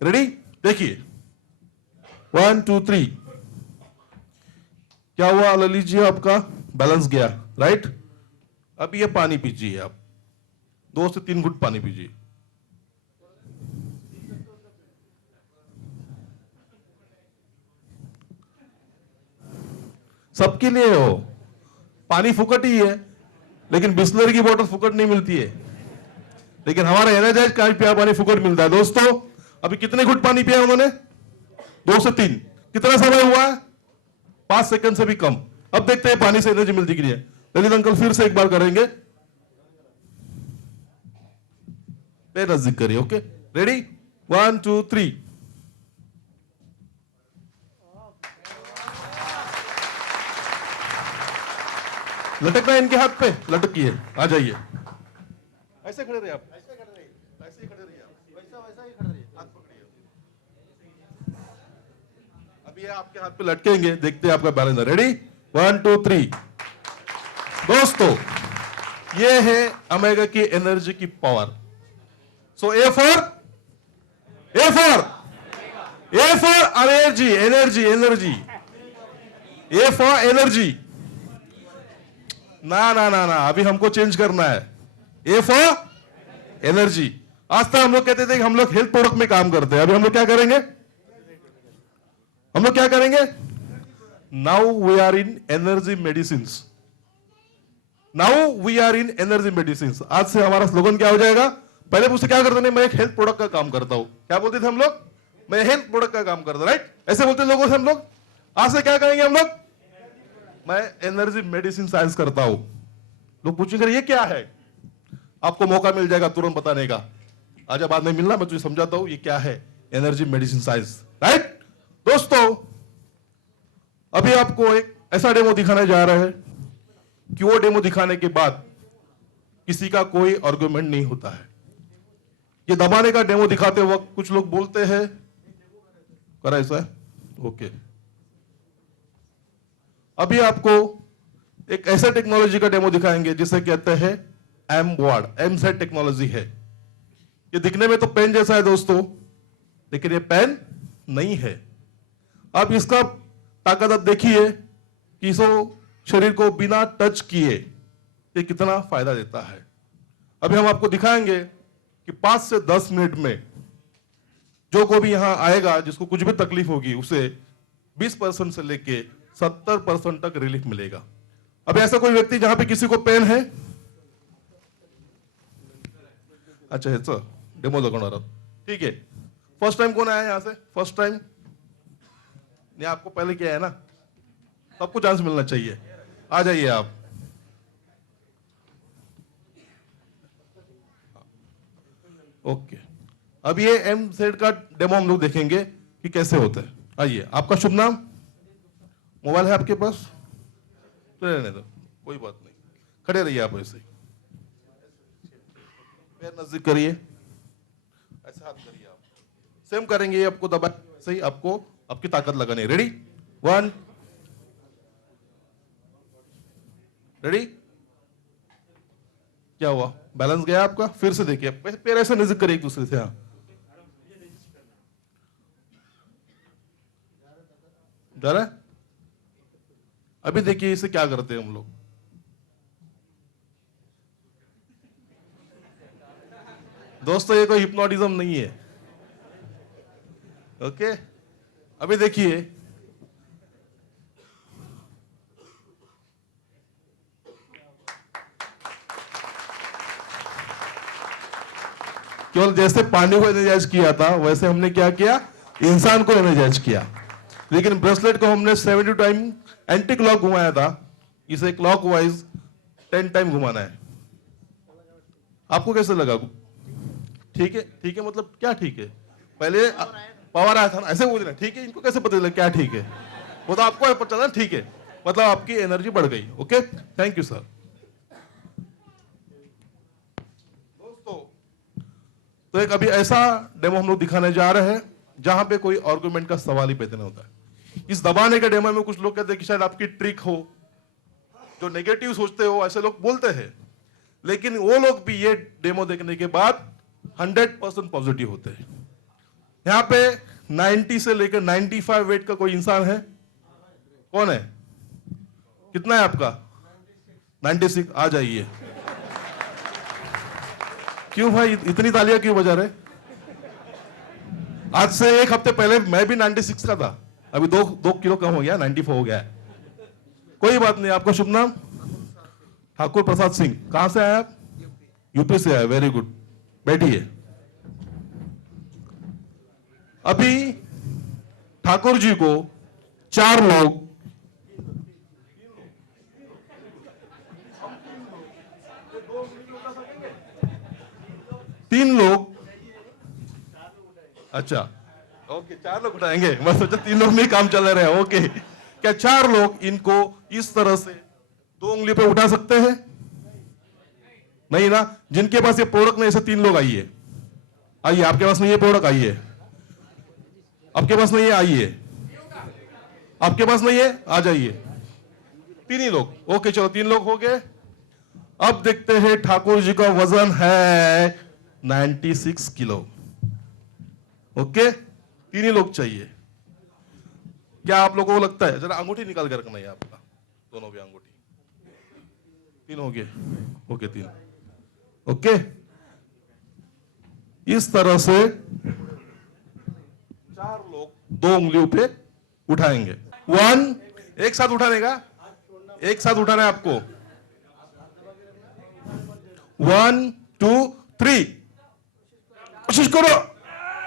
रेडी, देखिए 1 2 3। क्या हुआ ललित जी, आपका बैलेंस गया, राइट। अब ये पानी पीजिए, आप 2 से 3 घुट पानी पीजिए। सबके लिए हो, पानी फुकट ही है, लेकिन बिस्लरी की बोतल फुकट नहीं मिलती है, लेकिन हमारा एनर्जाइज का पिया पानी फुकट मिलता है। दोस्तों अभी कितने घुट पानी पिया उन्होंने, 2 से 3। कितना समय हुआ है, 5 सेकंड से भी कम। अब देखते हैं पानी से एनर्जी मिलती कि नहीं है। ललित अंकल फिर से एक बार करेंगे, पैर नजदीक करिए, ओके। रेडी 1 2 3। लटकना है इनके हाथ पे, लटकिए, आ जाइए। ऐसे खड़े रहिए आप, ऐसे ही खड़े रहिए आप, वैसा ही खड़े रहिए, हाथ पकड़िए। अभी ये आपके हाथ पे लटकेंगे, देखते हैं आपका बैलेंस है। रेडी 1 2 3। दोस्तों ये है ओमेगा की एनर्जी की power. So A for energy, energy energy, A for energy. ना ना ना ना, अभी हमको चेंज करना है, ए फॉर एनर्जी। आज तक हम लोग कहते थे कि हम लोग हेल्थ प्रोडक्ट में काम करते हैं, अभी हम लोग क्या करेंगे, हम लोग क्या करेंगे, now we are in energy medicine. Now we are in energy medicine. आज से हमारा स्लोगन क्या हो जाएगा, पहले मुझसे क्या करते थे, मैं एक हेल्थ प्रोडक्ट का काम करता हूं। क्या बोलते थे हम लोग, मैं हेल्थ प्रोडक्ट का काम करता, राइट, ऐसे बोलते लोगों से हम लोग। आज से क्या करेंगे हम लोग, मैं एनर्जी मेडिसिन साइंस करता हूं। लोग पूछेंगे ये क्या है, आपको मौका मिल जाएगा तुरंत बताने का। आज बाद में मिलना, मैं तुझे समझाता हूं ये क्या है एनर्जी मेडिसिन साइंस, राइट। दोस्तों अभी आपको एक ऐसा डेमो दिखाने जा रहे हैं कि वो डेमो दिखाने के बाद किसी का कोई आर्गुमेंट नहीं होता है। ये दबाने का डेमो दिखाते वक्त कुछ लोग बोलते हैं, करा ऐसा, ओके। अभी आपको एक ऐसा टेक्नोलॉजी का डेमो दिखाएंगे जिसे कहते हैं M ward, M set technology है। ये दिखने में तो पेन जैसा है दोस्तों, लेकिन ये पेन नहीं है। अब इसका ताकत आप देखिए कि इसको शरीर को बिना टच किए ये कितना फायदा देता है। अभी हम आपको दिखाएंगे कि 5 से 10 मिनट में जो कोई भी यहां आएगा जिसको कुछ भी तकलीफ होगी उसे 20% से लेके 70% तक रिलीफ मिलेगा। अब ऐसा कोई व्यक्ति जहां पे किसी को पेन है, अच्छा है सर, डेमो दिखाना, ठीक है। फर्स्ट टाइम कौन आया यहां से, फर्स्ट टाइम, नहीं आपको पहले किया है ना, सबको चांस मिलना चाहिए, आ जाइए आप। ओके, अब ये एम सेट का डेमो हम लोग देखेंगे कि कैसे होता है। आइए, आपका शुभ नाम, मोबाइल है आपके पास, तो रहने दो, कोई बात नहीं, खड़े रहिए आप ऐसे ही, पैर नजदीक करिए, ऐसे हाथ करिए आप, सेम करेंगे आपको दबा, सही आपको आपकी ताकत लगानी है। रेडी 1, रेडी, क्या हुआ, बैलेंस गया आपका, फिर से देखिए, पैर ऐसे नजदीक करिए एक दूसरे से, हाँ जा रहा है। अभी देखिए इसे क्या करते हैं हम लोग, दोस्तों ये कोई हिप्नोटिज्म नहीं है, ओके। अभी देखिए, केवल जैसे पानी को एनर्जाइज किया था वैसे हमने क्या किया, इंसान को एनर्जाइज किया। लेकिन ब्रेसलेट को हमने 70 टाइम एंटी क्लॉक घुमाया था, इसे क्लॉक वाइज 10 टाइम घुमाना है। आपको कैसे लगा, ठीक है, ठीक है, मतलब क्या ठीक है, पहले पावर आया था ना, ऐसे बोल रहे ठीक है, इनको कैसे पता चला क्या ठीक है? वो तो आपको पता चला ठीक है, मतलब आपकी एनर्जी बढ़ गई। Okay, thank you sir. दोस्तों, तो एक अभी ऐसा डेमो हम लोग दिखाने जा रहे हैं जहां पे कोई आर्गुमेंट का सवाल ही पैदा नहीं होता है। इस दबाने के डेमो में कुछ लोग कहते हैं कि शायद आपकी ट्रिक हो, जो नेगेटिव सोचते हो ऐसे लोग बोलते हैं, लेकिन वो लोग भी ये डेमो देखने के बाद 100% पॉजिटिव होते हैं। यहां पे 90 से लेकर 95 वेट का कोई इंसान है? कौन है? कितना है आपका? 96। आ जाइए। क्यों भाई इतनी तालियां क्यों बजा रहे? आज से एक हफ्ते पहले मैं भी 96 का था, अभी 2 किलो कम हो गया, 94 हो गया है। कोई बात नहीं। आपका शुभ नाम? ठाकुर प्रसाद सिंह। कहां से आए आप? यूपी से आए, वेरी गुड। बैठिए। अभी ठाकुर जी को 4 लोग तीन लोग, अच्छा ओके 4 लोग उठाएंगे, मैं सोचा 3 लोग में ही काम चल रहा है। ओके, क्या 4 लोग इनको इस तरह से 2 उंगली पे उठा सकते हैं? नहीं ना। जिनके पास ये प्रोडक्ट नहीं, ऐसे 3 लोग आइए। आइए, आपके पास नहीं है प्रोडक्ट, आइए। आपके पास नहीं है, आइए। आपके पास नहीं है, आ जाइए। 3 ही लोग। ओके, चलो 3 लोग हो गए। अब देखते हैं ठाकुर जी का वजन है 96 किलो। ओके, 3 ही लोग चाहिए। क्या आप लोगों को लगता है? जरा अंगूठी निकाल कर रखना है आपका, दोनों भी अंगूठी। 3 हो गए। ओके, 3। ओके, इस तरह से 4 लोग 2 उंगलियों पे उठाएंगे। 1, एक साथ उठाने का, एक साथ उठाना है आपको। 1 2 3। कोशिश करो,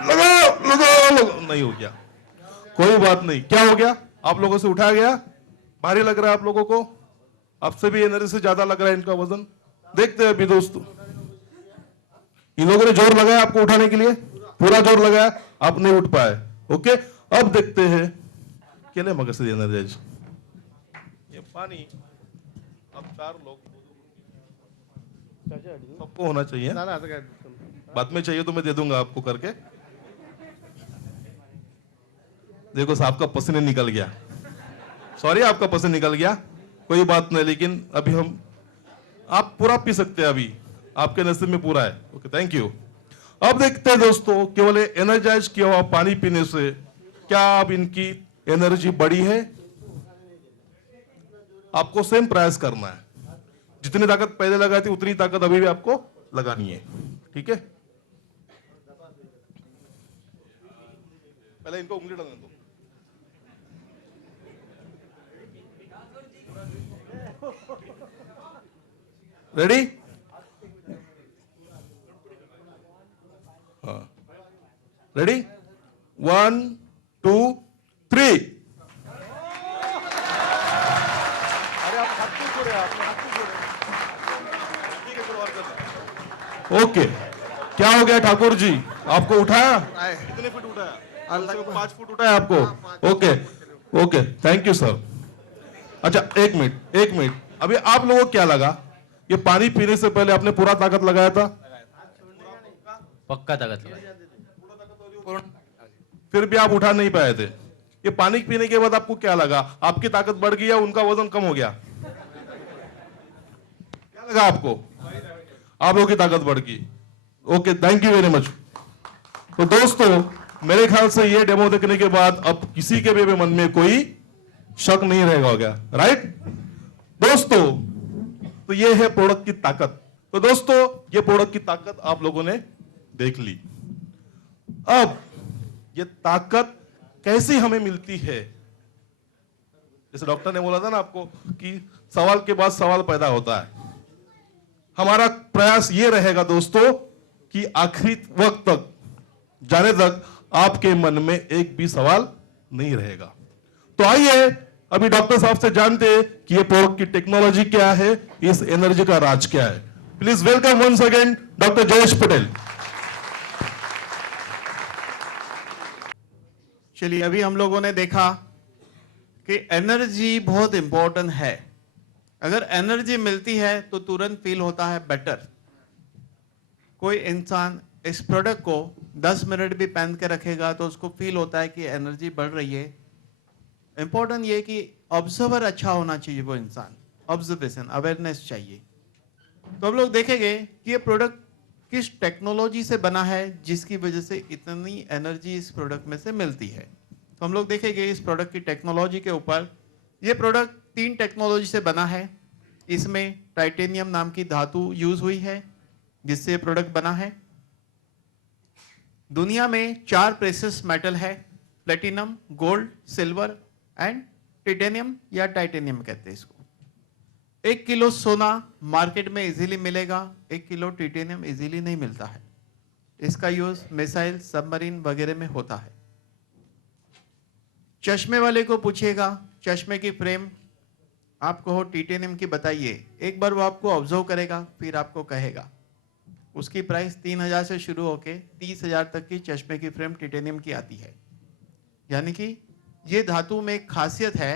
लगाओ लगाओ। नहीं हो गया, कोई बात नहीं। क्या हो गया? आप लोगों से उठाया गया, भारी लग रहा है आप लोगों को, आपसे भी एनर्जी से ज्यादा लग रहा है इनका वजन। देखते हैं अभी दोस्तों, इन लोगों ने जोर लगाया आपको उठाने के लिए, पूरा जोर लगाया, आप नहीं उठ पाए। ओके, अब देखते हैं केले मगर से एनर्जी। ये पानी अब 4 लोग सबको होना चाहिए, बाद में चाहिए तो मैं दे दूंगा आपको करके। देखो साहब का पसीने निकल गया, सॉरी आपका पसीना निकल गया, कोई बात नहीं, लेकिन अभी हम, आप पूरा पी सकते हैं, अभी आपके नसीब में पूरा है। Okay, thank you. अब देखते हैं दोस्तों, केवल एनर्जाइज किया हुआ पानी पीने से क्या अब इनकी एनर्जी बढ़ी है? आपको सेम प्रयास करना है, जितनी ताकत पहले लगाई थी उतनी ताकत अभी भी आपको लगानी है। ठीक है, पहले इनको उंगली डालने दो। रेडी? हाँ, रेडी? 1 2 3। अरे आप हाथ क्यों छोड़े? आपने हाथ क्यों छोड़े? ठीक है, शुरुआत करते हैं। ओके, क्या हो गया ठाकुर जी? आपको उठाया? कितने फुट उठाया? 5 फुट उठाया आपको? Okay okay, thank you sir. अच्छा, 1 मिनट 1 मिनट, अभी आप लोगों को क्या लगा? ये पानी पीने से पहले आपने पूरा ताकत लगाया था? पक्का ताकत लगाई। फिर भी आप उठा नहीं पाए थे। ये पानी पीने के बाद आपको क्या लगा? आपकी ताकत बढ़ गई या उनका वजन कम हो गया? क्या लगा आपको? आप लोगों की ताकत बढ़ गई। Okay, thank you very much. तो दोस्तों, मेरे ख्याल से ये डेमो देखने के बाद अब किसी के भी मन में कोई शक नहीं रहेगा, हो गया, राइट दोस्तों? तो ये है प्रोडक्ट की ताकत। तो दोस्तों, ये प्रोडक्ट की ताकत आप लोगों ने देख ली। अब ये ताकत कैसी हमें मिलती है? जैसे डॉक्टर ने बोला था ना आपको कि सवाल के बाद सवाल पैदा होता है। हमारा प्रयास ये रहेगा दोस्तों कि आखिरी वक्त तक जाने तक आपके मन में एक भी सवाल नहीं रहेगा। तो आइए अभी डॉक्टर साहब से जानते हैं कि ये प्रोडक्ट की टेक्नोलॉजी क्या है, इस एनर्जी का राज क्या है। Please welcome once again doctor Jayesh Patel. चलिए, अभी हम लोगों ने देखा कि एनर्जी बहुत इंपॉर्टेंट है। अगर एनर्जी मिलती है तो तुरंत फील होता है बेटर। कोई इंसान इस प्रोडक्ट को 10 मिनट भी पहन के रखेगा तो उसको फील होता है कि एनर्जी बढ़ रही है। इंपॉर्टेंट ये कि ऑब्जर्वर अच्छा होना चाहिए, वो इंसान ऑब्जर्वेशन अवेयरनेस चाहिए। तो हम लोग देखेंगे कि ये प्रोडक्ट किस टेक्नोलॉजी से बना है जिसकी वजह से इतनी एनर्जी इस प्रोडक्ट में से मिलती है। तो हम लोग देखेंगे इस प्रोडक्ट की टेक्नोलॉजी के ऊपर। ये प्रोडक्ट 3 टेक्नोलॉजी से बना है। इसमें टाइटेनियम नाम की धातु यूज हुई है जिससे ये प्रोडक्ट बना है। दुनिया में 4 प्रेशियस मेटल है, platinum, gold, silver and titanium या टाइटेनियम कहते हैं इसको। 1 किलो सोना मार्केट में इजीली मिलेगा, 1 किलो टिटेनियम इजीली नहीं मिलता है। इसका यूज मिसाइल, सबमरीन वगैरह में होता है। चश्मे वाले को पूछिएगा, चश्मे की फ्रेम आपको हो टिटेनियम की बताइए, एक बार वो आपको ऑब्जर्व करेगा फिर आपको कहेगा। उसकी प्राइस 3000 से शुरू होके 30,000 तक की चश्मे की फ्रेम टिटेनियम की आती है। यानी कि ये धातु में एक खासियत है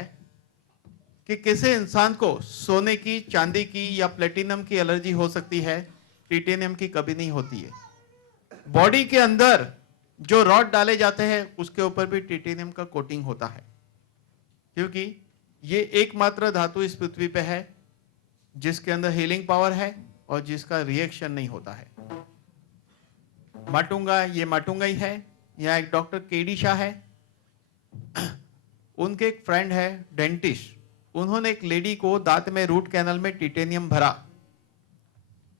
कि किसी इंसान को सोने की, चांदी की या प्लेटिनम की एलर्जी हो सकती है, टिटेनियम की कभी नहीं होती है। बॉडी के अंदर जो रॉड डाले जाते हैं उसके ऊपर भी टिटेनियम का कोटिंग होता है, क्योंकि ये एकमात्र धातु इस पृथ्वी पे है जिसके अंदर हीलिंग पावर है और जिसका रिएक्शन नहीं होता है। माटुंगा, ये माटुंगा ही है। यहाँ एक डॉक्टर केडी शाह है, उनके एक फ्रेंड है डेंटिस्ट, उन्होंने एक लेडी को दांत में रूट कैनल में टिटेनियम भरा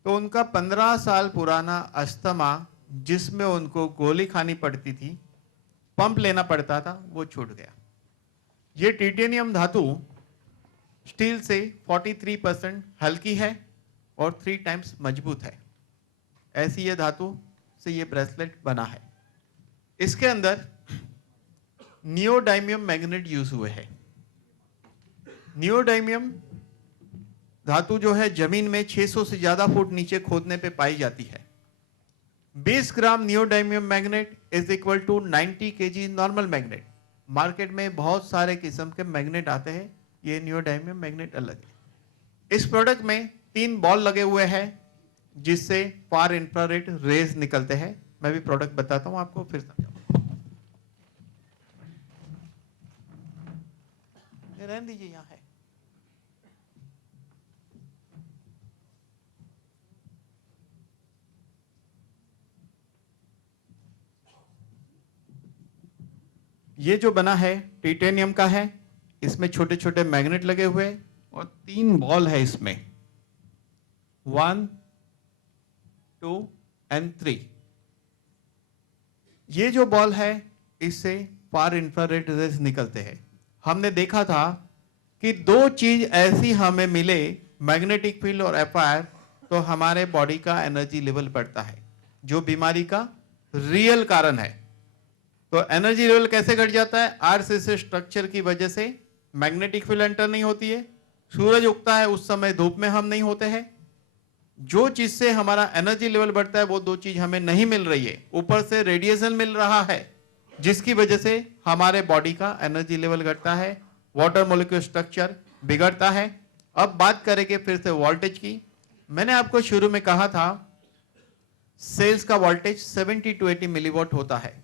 तो उनका 15 साल पुराना अस्थमा, जिसमें उनको गोली खानी पड़ती थी, पंप लेना पड़ता था, वो छूट गया। ये टिटेनियम धातु स्टील से 43% हल्की है और 3 टाइम्स मजबूत है। ऐसी ये धातु से ये ब्रेसलेट बना है। इसके अंदर नियोडाइमियम मैग्नेट यूज हुए हैं। नियोडाइमियम धातु जो है जमीन में 600 से ज्यादा फुट नीचे खोदने पे पाई जाती है। 20 gram neodymium magnet is equal to 90 KG normal magnet. Market में बहुत सारे किस्म के मैग्नेट आते हैं, ये नियोडाइमियम मैग्नेट अलग है। इस प्रोडक्ट में 3 बॉल लगे हुए हैं जिससे फार इंफ्रारेड रेज निकलते हैं। मैं भी प्रोडक्ट बताता हूं आपको, फिर समझाऊंगा। रहने दीजिए, यहां है। ये जो बना है टिटेनियम का है, इसमें छोटे छोटे मैग्नेट लगे हुए और 3 बॉल है इसमें, 1, 2 एंड 3। ये जो बॉल है इससे फार इंफ्रारेड रेज निकलते हैं। हमने देखा था कि 2 चीज ऐसी हमें मिले, मैग्नेटिक फील्ड और एफआईआर, तो हमारे बॉडी का एनर्जी लेवल बढ़ता है, जो बीमारी का रियल कारण है। तो एनर्जी लेवल कैसे घट जाता है? आरसीसी स्ट्रक्चर की वजह से मैग्नेटिक फील्ड एंटर नहीं होती है, सूरज उगता है उस समय धूप में हम नहीं होते हैं। जो चीज से हमारा एनर्जी लेवल बढ़ता है वो 2 चीज हमें नहीं मिल रही है। ऊपर से रेडिएशन मिल रहा है जिसकी वजह से हमारे बॉडी का एनर्जी लेवल घटता है, वाटर मॉलिक्यूल स्ट्रक्चर बिगड़ता है। अब बात करेंगे फिर से वोल्टेज की। मैंने आपको शुरू में कहा था सेल्स का वोल्टेज 70 to 80 मिलीवॉट होता है।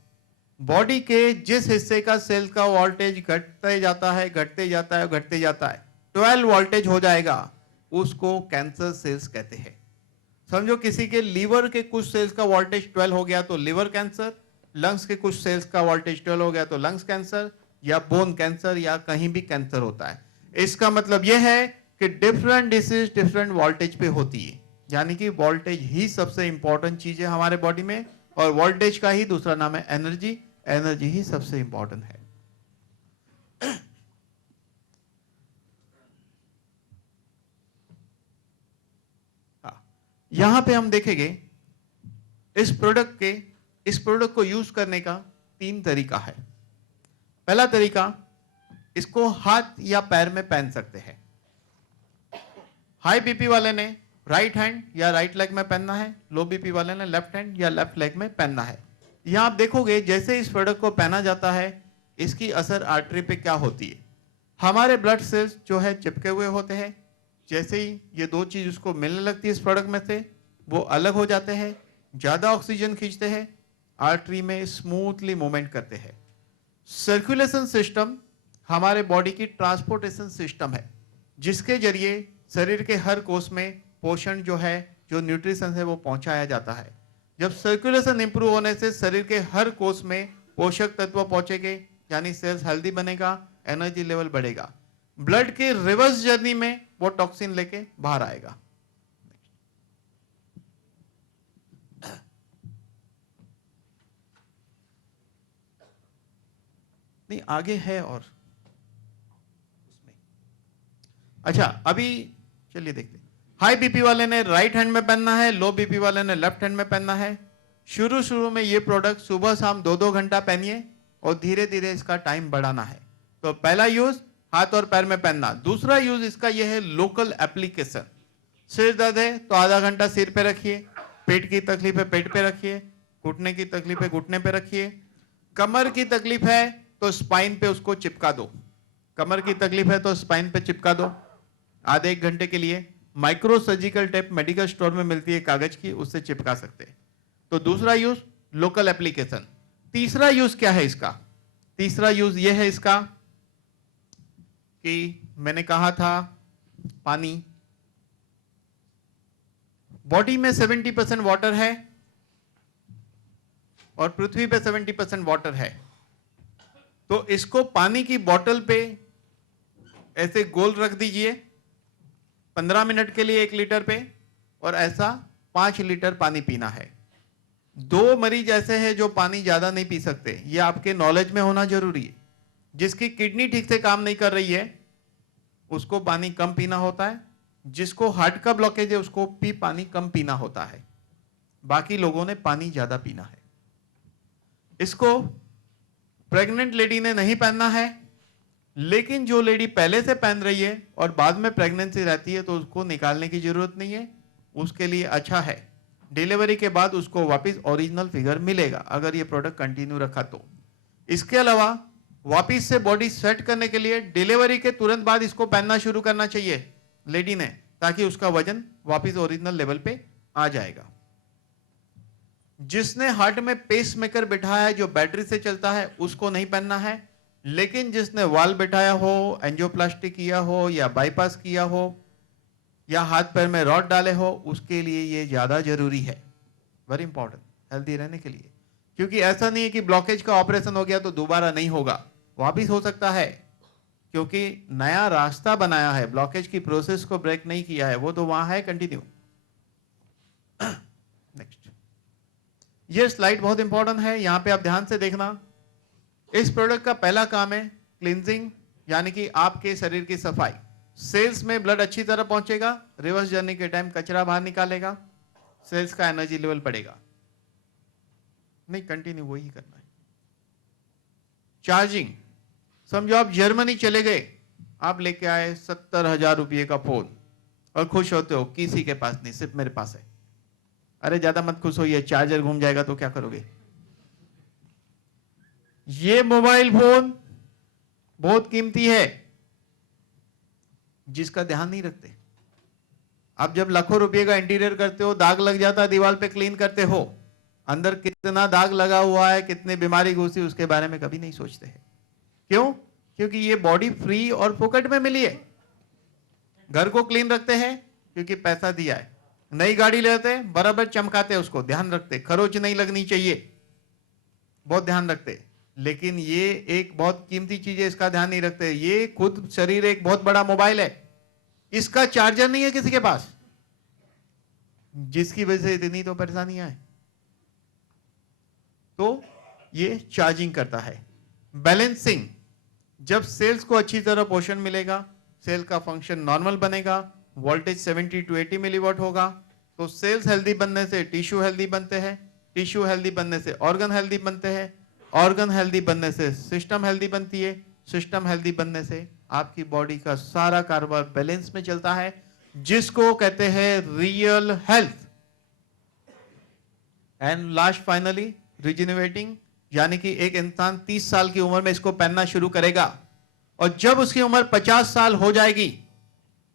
बॉडी के जिस हिस्से का सेल का वोल्टेज घटते जाता है, घटते जाता है, घटते जाता है, 12 वोल्टेज हो जाएगा, उसको कैंसर सेल्स कहते हैं। समझो किसी के लीवर के कुछ सेल्स का वोल्टेज 12 हो गया तो लिवर कैंसर, लंग्स के कुछ सेल्स का वोल्टेज 12 हो गया तो लंग्स कैंसर या बोन कैंसर या कहीं भी कैंसर होता है। इसका मतलब यह है कि डिफरेंट डिसीज डिफरेंट वोल्टेज पे होती है। यानी कि वोल्टेज ही सबसे इंपॉर्टेंट चीज है हमारे बॉडी में, और वोल्टेज का ही दूसरा नाम है एनर्जी। एनर्जी ही सबसे इंपॉर्टेंट है। यहां पे हम देखेंगे इस प्रोडक्ट को यूज करने का 3 तरीका है। पहला तरीका, इसको हाथ या पैर में पहन सकते हैं। हाई बीपी वाले ने राइट हैंड या राइट लेग में पहनना है, लो बीपी वाले ने लेफ्ट हैंड या लेफ्ट लेग में पहनना है। यहां आप देखोगे जैसे इस प्रोडक्ट को पहना जाता है इसकी असर आर्टरी पे क्या होती है? हमारे ब्लड सेल्स जो है चिपके हुए होते हैं, जैसे ही ये दो चीज उसको मिलने लगती है इस प्रोडक्ट में से, वो अलग हो जाते हैं, ज्यादा ऑक्सीजन खींचते हैं, आर्टरी में स्मूथली मूवमेंट करते हैं। सर्कुलेशन सिस्टम हमारे बॉडी की ट्रांसपोर्टेशन सिस्टम है, जिसके जरिए शरीर के हर कोष में पोषण जो है, जो न्यूट्रिशन है, वो पहुंचाया जाता है। जब सर्कुलेशन इंप्रूव होने से शरीर के हर कोष में पोषक तत्व पहुंचेंगे, यानी सेल्स हेल्दी बनेगा, एनर्जी लेवल बढ़ेगा। ब्लड के रिवर्स जर्नी में वो टॉक्सिन लेके बाहर आएगा। नहीं, आगे है और उसमें। अच्छा, अभी चलिए देखते हैं। हाई बीपी वाले ने राइट हैंड में पहनना है, लो बीपी वाले ने लेफ्ट हैंड में पहनना है। शुरू में ये प्रोडक्ट सुबह शाम 2-2 घंटा पहनिए और धीरे धीरे इसका टाइम बढ़ाना है। तो पहला यूज हाथ और पैर में पहनना। दूसरा यूज इसका यह है लोकल एप्लीकेशन। सिर दर्द है तो आधा घंटा सिर पे रखिए, पेट की तकलीफ है पेट पे रखिए, घुटने की तकलीफ है घुटने पे रखिए, कमर की तकलीफ है तो स्पाइन पे उसको चिपका दो। कमर की तकलीफ है तो स्पाइन पे चिपका दो आधे 1 घंटे के लिए। Micro surgical tape medical store में मिलती है कागज की, उससे चिपका सकते हैं। तो दूसरा यूज लोकल एप्लीकेशन। तीसरा यूज क्या है इसका? तीसरा यूज यह है इसका कि मैंने कहा था पानी। बॉडी में 70% वाटर है और पृथ्वी पे 70% वाटर है। तो इसको पानी की बोतल पे ऐसे गोल रख दीजिए 15 मिनट के लिए 1 लीटर पे, और ऐसा 5 लीटर पानी पीना है। 2 मरीज ऐसे हैं जो पानी ज्यादा नहीं पी सकते, ये आपके नॉलेज में होना जरूरी है। जिसकी किडनी ठीक से काम नहीं कर रही है उसको पानी कम पीना होता है, जिसको हार्ट का ब्लॉकेज है उसको भी पानी कम पीना होता है, बाकी लोगों ने पानी ज्यादा पीना है। इसको प्रेग्नेंट लेडी ने नहीं पहनना है, लेकिन जो लेडी पहले से पहन रही है और बाद में प्रेगनेंसी रहती है तो उसको निकालने की जरूरत नहीं है, उसके लिए अच्छा है। डिलीवरी के बाद उसको वापस ओरिजिनल फिगर मिलेगा अगर ये प्रोडक्ट कंटिन्यू रखा तो। इसके अलावा वापस से बॉडी सेट करने के लिए डिलीवरी के तुरंत बाद इसको पहनना शुरू करना चाहिए लेडी ने, ताकि उसका वजन वापस ओरिजिनल लेवल पे आ जाएगा। जिसने हार्ट में पेस मेकर बिठाया है जो बैटरी से चलता है उसको नहीं पहनना है, लेकिन जिसने वाल्व बिठाया हो, एंजियोप्लास्टी किया हो या बाईपास किया हो या हाथ पैर में रॉड डाले हो, उसके लिए ये ज्यादा जरूरी है, वेरी इंपॉर्टेंट हेल्दी रहने के लिए। क्योंकि ऐसा नहीं है कि ब्लॉकेज का ऑपरेशन हो गया तो दोबारा नहीं होगा, वापिस हो सकता है, क्योंकि नया रास्ता बनाया है, ब्लॉकेज की प्रोसेस को ब्रेक नहीं किया है, वो तो वहां है कंटिन्यू। नेक्स्ट, ये स्लाइड बहुत इंपॉर्टेंट है, यहां पे आप ध्यान से देखना। इस प्रोडक्ट का पहला काम है क्लींजिंग, यानी कि आपके शरीर की सफाई। सेल्स में ब्लड अच्छी तरह पहुंचेगा, रिवर्स जर्नी के टाइम कचरा बाहर निकालेगा, सेल्स का एनर्जी लेवल बढ़ेगा। नहीं, कंटिन्यू वही करना है। चार्जिंग, समझो आप जर्मनी चले गए, आप लेके आए 70,000 रुपये का फोन और खुश होते हो, किसी के पास नहीं, सिर्फ मेरे पास है। अरे ज्यादा मत खुश होइए, चार्जर घूम जाएगा तो क्या करोगे? ये मोबाइल फोन बहुत कीमती है, जिसका ध्यान नहीं रखते। आप जब लाखों रुपए का इंटीरियर करते हो, दाग लग जाता है दीवार पे, क्लीन करते हो, अंदर कितना दाग लगा हुआ है, कितनी बीमारी घुसी, उसके बारे में कभी नहीं सोचते हैं। क्यों? क्योंकि ये बॉडी फ्री और फोकट में मिली है। घर को क्लीन रखते हैं क्योंकि पैसा दिया है, नई गाड़ी लेते हैं बराबर चमकाते हैं, उसको ध्यान रखते, खरोच नहीं लगनी चाहिए, बहुत ध्यान रखते। लेकिन ये एक बहुत कीमती चीज है, इसका ध्यान नहीं रखते। ये खुद शरीर एक बहुत बड़ा मोबाइल है, इसका चार्जर नहीं है किसी के पास, जिसकी वजह से इतनी तो परेशानियां है। तो ये चार्जिंग करता है। बैलेंसिंग, जब सेल्स को अच्छी तरह पोषण मिलेगा, सेल का फंक्शन नॉर्मल बनेगा, वोल्टेज 70 to 80 मिलीवॉट होगा, तो सेल्स हेल्दी बनने से टिश्यू हेल्दी बनते हैं, टिश्यू हेल्दी बनने से ऑर्गन हेल्दी बनते हैं, ऑर्गन हेल्दी बनने से सिस्टम हेल्दी बनती है, सिस्टम हेल्दी बनने से आपकी बॉडी का सारा कारोबार बैलेंस में चलता है, जिसको कहते हैं real health. And last finally regenerating, यानी कि एक इंसान 30 साल की उम्र में इसको पहनना शुरू करेगा और जब उसकी उम्र 50 साल हो जाएगी,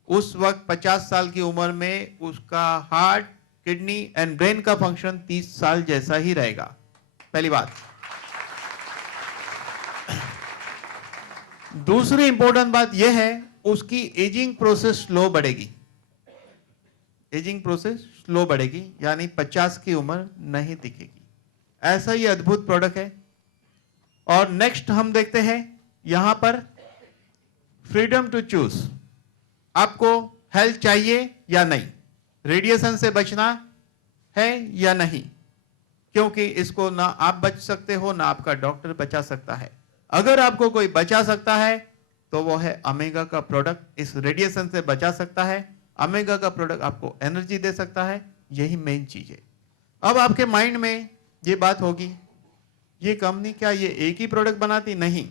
उस वक्त 50 साल की उम्र में उसका हार्ट, किडनी एंड ब्रेन का फंक्शन 30 साल जैसा ही रहेगा। पहली बात। दूसरी इंपॉर्टेंट बात यह है, उसकी एजिंग प्रोसेस स्लो बढ़ेगी। एजिंग प्रोसेस स्लो बढ़ेगी, यानी 50 की उम्र नहीं दिखेगी। ऐसा ही अद्भुत प्रोडक्ट है। और नेक्स्ट हम देखते हैं यहां पर फ्रीडम टू चूज। आपको हेल्थ चाहिए या नहीं, रेडिएशन से बचना है या नहीं, क्योंकि इसको ना आप बच सकते हो ना आपका डॉक्टर बचा सकता है। अगर आपको कोई बचा सकता है तो वो है अमेगा का प्रोडक्ट, इस रेडिएशन से बचा सकता है। अमेगा का प्रोडक्ट आपको एनर्जी दे सकता है, यही मेन चीज है। अब आपके माइंड में ये बात होगी, ये कंपनी क्या ये एक ही प्रोडक्ट बनाती? नहीं,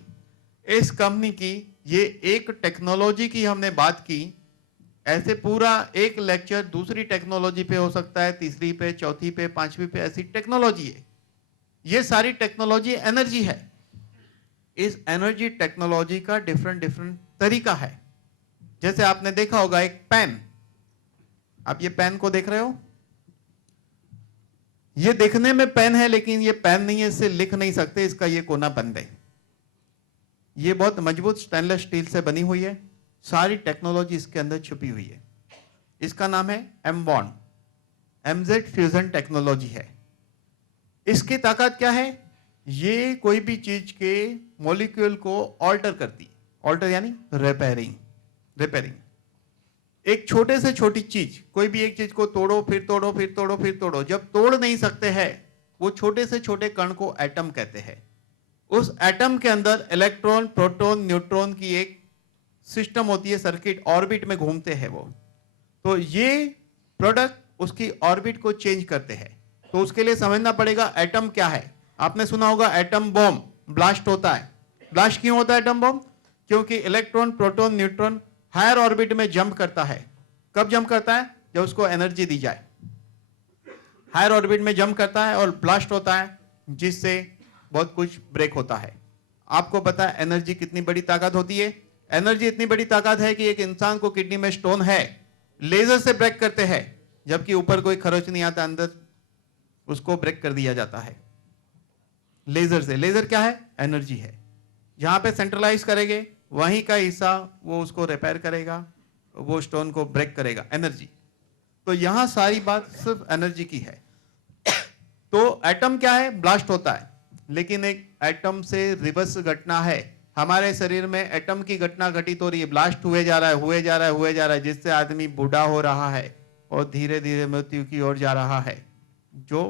इस कंपनी की ये एक टेक्नोलॉजी की हमने बात की। ऐसे पूरा एक लेक्चर दूसरी टेक्नोलॉजी पे हो सकता है, तीसरी पे, चौथी पे, पांचवी पे, ऐसी टेक्नोलॉजी है। ये सारी टेक्नोलॉजी एनर्जी है। इस एनर्जी टेक्नोलॉजी का डिफरेंट डिफरेंट तरीका है। जैसे आपने देखा होगा एक पेन, आप ये पेन को देख रहे हो, ये देखने में पेन है लेकिन ये पेन नहीं है, इससे लिख नहीं सकते, इसका ये कोना बंद है। ये बहुत मजबूत स्टेनलेस स्टील से बनी हुई है, सारी टेक्नोलॉजी इसके अंदर छुपी हुई है। इसका नाम है एमबॉन्ड, एमजेड फ्यूजन टेक्नोलॉजी है। इसकी ताकत क्या है? ये कोई भी चीज के मॉलिक्यूल को ऑल्टर करती, ऑल्टर यानी रिपेयरिंग। एक छोटे से छोटी चीज, कोई भी एक चीज को तोड़ो, फिर तोड़ो, फिर तोड़ो, फिर तोड़ो, जब तोड़ नहीं सकते हैं वो छोटे से छोटे कण को एटम कहते हैं। उस एटम के अंदर इलेक्ट्रॉन, प्रोटॉन, न्यूट्रॉन की एक सिस्टम होती है, सर्किट ऑर्बिट में घूमते हैं वो। तो ये प्रोडक्ट उसकी ऑर्बिट को चेंज करते हैं। तो उसके लिए समझना पड़ेगा एटम क्या है। आपने सुना होगा एटम बॉम्ब ब्लास्ट होता है। ब्लास्ट क्यों होता है एटम बॉम्ब? क्योंकि electron, proton, neutron higher orbit में जंप करता है। कब जंप करता है? जब उसको एनर्जी दी जाए। हायर ऑर्बिट में जंप करता है और ब्लास्ट होता है, जिससे बहुत कुछ ब्रेक होता है। आपको पता है एनर्जी कितनी बड़ी ताकत होती है? एनर्जी इतनी बड़ी ताकत है कि एक इंसान को किडनी में स्टोन है, लेजर से ब्रेक करते हैं, जबकि ऊपर कोई खरोच नहीं आता, अंदर उसको ब्रेक कर दिया जाता है लेजर से। लेजर क्या है? एनर्जी है। जहां पे सेंट्रलाइज करेंगे वहीं का हिस्सा वो उसको रिपेयर करेगा, वो स्टोन को ब्रेक करेगा, एनर्जी। तो यहां सारी बात सिर्फ एनर्जी की है। तो एटम क्या है? ब्लास्ट होता है, लेकिन एक एटम से रिवर्स घटना है। हमारे शरीर में एटम की घटना घटित हो रही है, ब्लास्ट हुए जा रहा है, हुए जा रहा है, हुए जा रहा है, जिससे आदमी बूढ़ा हो रहा है और धीरे धीरे मृत्यु की ओर जा रहा है। जो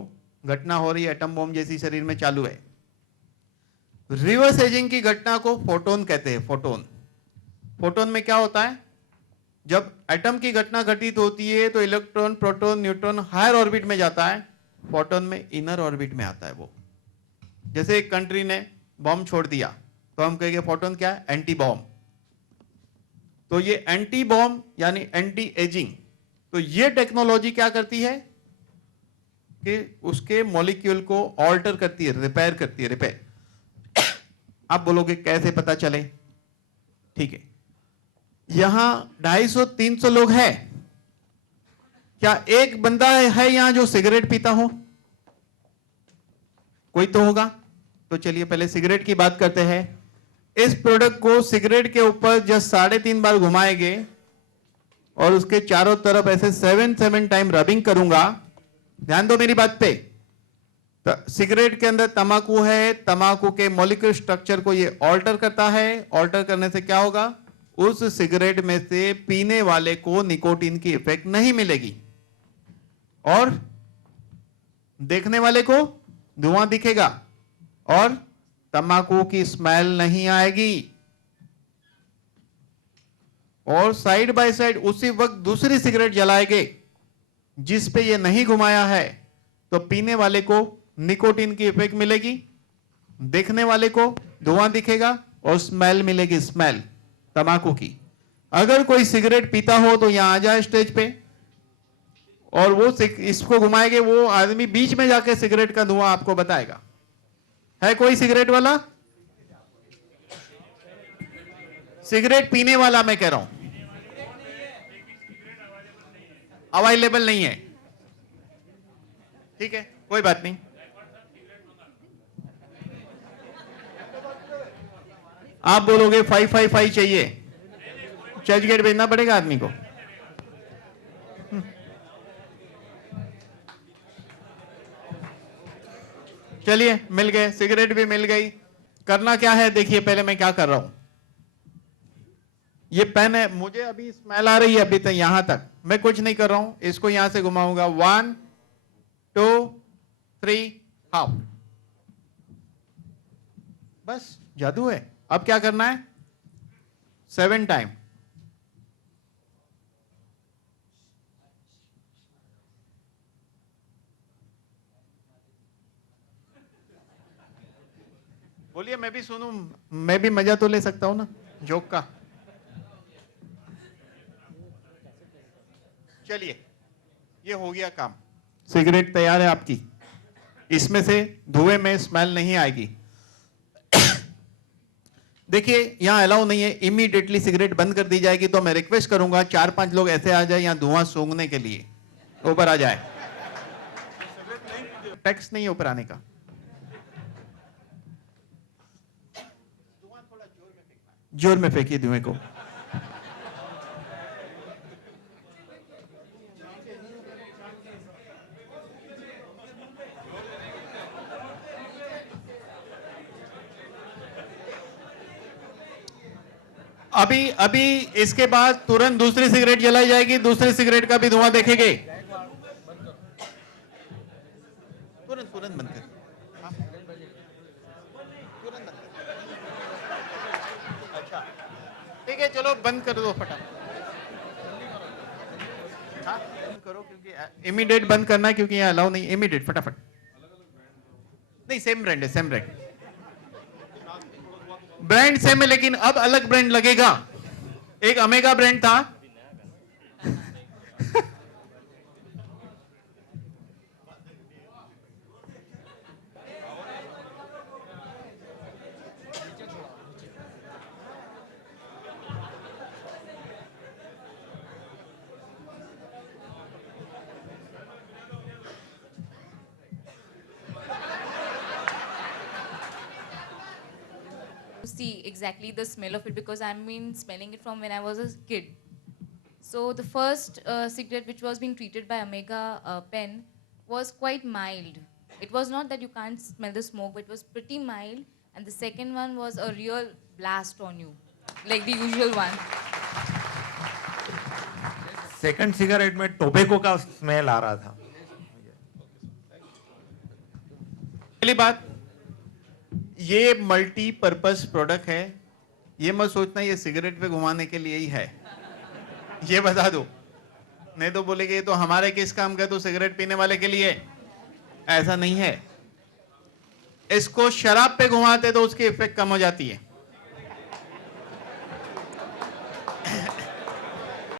घटना हो रही है एटम बम जैसी शरीर में चालू है। रिवर्स एजिंग की घटना को फोटोन कहते हैं। फोटोन, फोटोन में क्या होता है? जब एटम की घटना घटित होती है तो electron, proton, neutron higher orbit में जाता है, फोटोन में इनर ऑर्बिट में आता है वो। जैसे एक कंट्री ने बॉम्ब छोड़ दिया तो हम कहेंगे फोटोन क्या है? Anti bomb. तो ये एंटी बॉम्ब यानी एंटी एजिंग। तो ये टेक्नोलॉजी क्या करती है कि उसके मॉलिक्यूल को ऑल्टर करती है, रिपेयर करती है, रिपेयर। आप बोलोगे कैसे पता चले? ठीक है, यहां 250-300 लोग हैं, क्या एक बंदा है यहां जो सिगरेट पीता हो? कोई तो होगा। तो चलिए पहले सिगरेट की बात करते हैं। इस प्रोडक्ट को सिगरेट के ऊपर जस्ट 3.5 बार घुमाएंगे और उसके चारों तरफ ऐसे 7 टाइम रबिंग करूंगा। ध्यान दो मेरी बात पे। तो सिगरेट के अंदर तंबाकू है, तंबाकू के मॉलिक्यूलर स्ट्रक्चर को ये ऑल्टर करता है। ऑल्टर करने से क्या होगा? उस सिगरेट में से पीने वाले को निकोटीन की इफेक्ट नहीं मिलेगी और देखने वाले को धुआं दिखेगा और तंबाकू की स्मेल नहीं आएगी। और साइड बाय साइड उसी वक्त दूसरी सिगरेट जलाएंगे जिस पे ये नहीं घुमाया है, तो पीने वाले को निकोटीन की इफेक्ट मिलेगी, देखने वाले को धुआं दिखेगा और स्मेल मिलेगी, स्मेल तंबाकू की। अगर कोई सिगरेट पीता हो तो यहां आ जाए स्टेज पे और वो इसको घुमाएंगे, वो आदमी बीच में जाके सिगरेट का धुआं आपको बताएगा। है कोई सिगरेट वाला? सिगरेट पीने वाला मैं कह रहा हूं, अवेलेबल नहीं है। ठीक है, कोई बात नहीं। आप बोलोगे 555 चाहिए, चर्च गेट भेजना पड़ेगा आदमी को। चलिए, मिल गए, सिगरेट भी मिल गई। करना क्या है देखिए, पहले मैं क्या कर रहा हूं। ये पेन है, मुझे अभी स्मेल आ रही है अभी तक यहां तक, मैं कुछ नहीं कर रहा हूं। इसको यहां से घुमाऊंगा, 1 2 3 हाफ, बस जादू है। अब क्या करना है? 7 टाइम। बोलिए, मैं भी सुनूं, मैं भी मजा तो ले सकता हूं ना जोक का। चलिए, ये हो गया काम। सिगरेट तैयार है आपकी, इसमें से धुएं में स्मेल नहीं आएगी। देखिए, यहां अलाउ नहीं है, इमीडिएटली सिगरेट बंद कर दी जाएगी। तो मैं रिक्वेस्ट करूंगा 4-5 लोग ऐसे आ जाए यहां धुआं सूंघने के लिए, ऊपर आ जाए। टैक्स नहीं है ऊपर आने का। जोर में फेंकिए धुएं को। अभी इसके बाद तुरंत दूसरी सिगरेट जलाई जाएगी, दूसरी सिगरेट का भी धुआं देखेंगे। तुरंत तुरंत बंद कर, तुरंत बंद कर। अच्छा, ठीक है, चलो बंद कर दो फटाफट। हाँ, बंद करो, क्योंकि इमीडिएट बंद करना है, क्योंकि ये अलाउ नहीं। इमीडिएट फटाफट नहीं, सेम ब्रांड है, सेम ब्रांड, ब्रांड सेम है, लेकिन अब अलग ब्रांड लगेगा। एक अमेगा ब्रांड था, see exactly the smell of it because I've been smelling it from when I was a kid. So the first cigarette which was being treated by Omega Pen was quite mild. It was not that you can't smell the smoke, but it was pretty mild. And the second one was a real blast on you, like the usual one. Second cigarette में tobacco का smell आ रहा था। पहली बात, ये multipurpose product है। ये मत सोचना ये सिगरेट पे घुमाने के लिए ही है, ये बता दो, नहीं तो बोलेगे ये तो हमारे किस काम का, तो सिगरेट पीने वाले के लिए। ऐसा नहीं है। इसको शराब पे घुमाते तो उसकी इफेक्ट कम हो जाती है।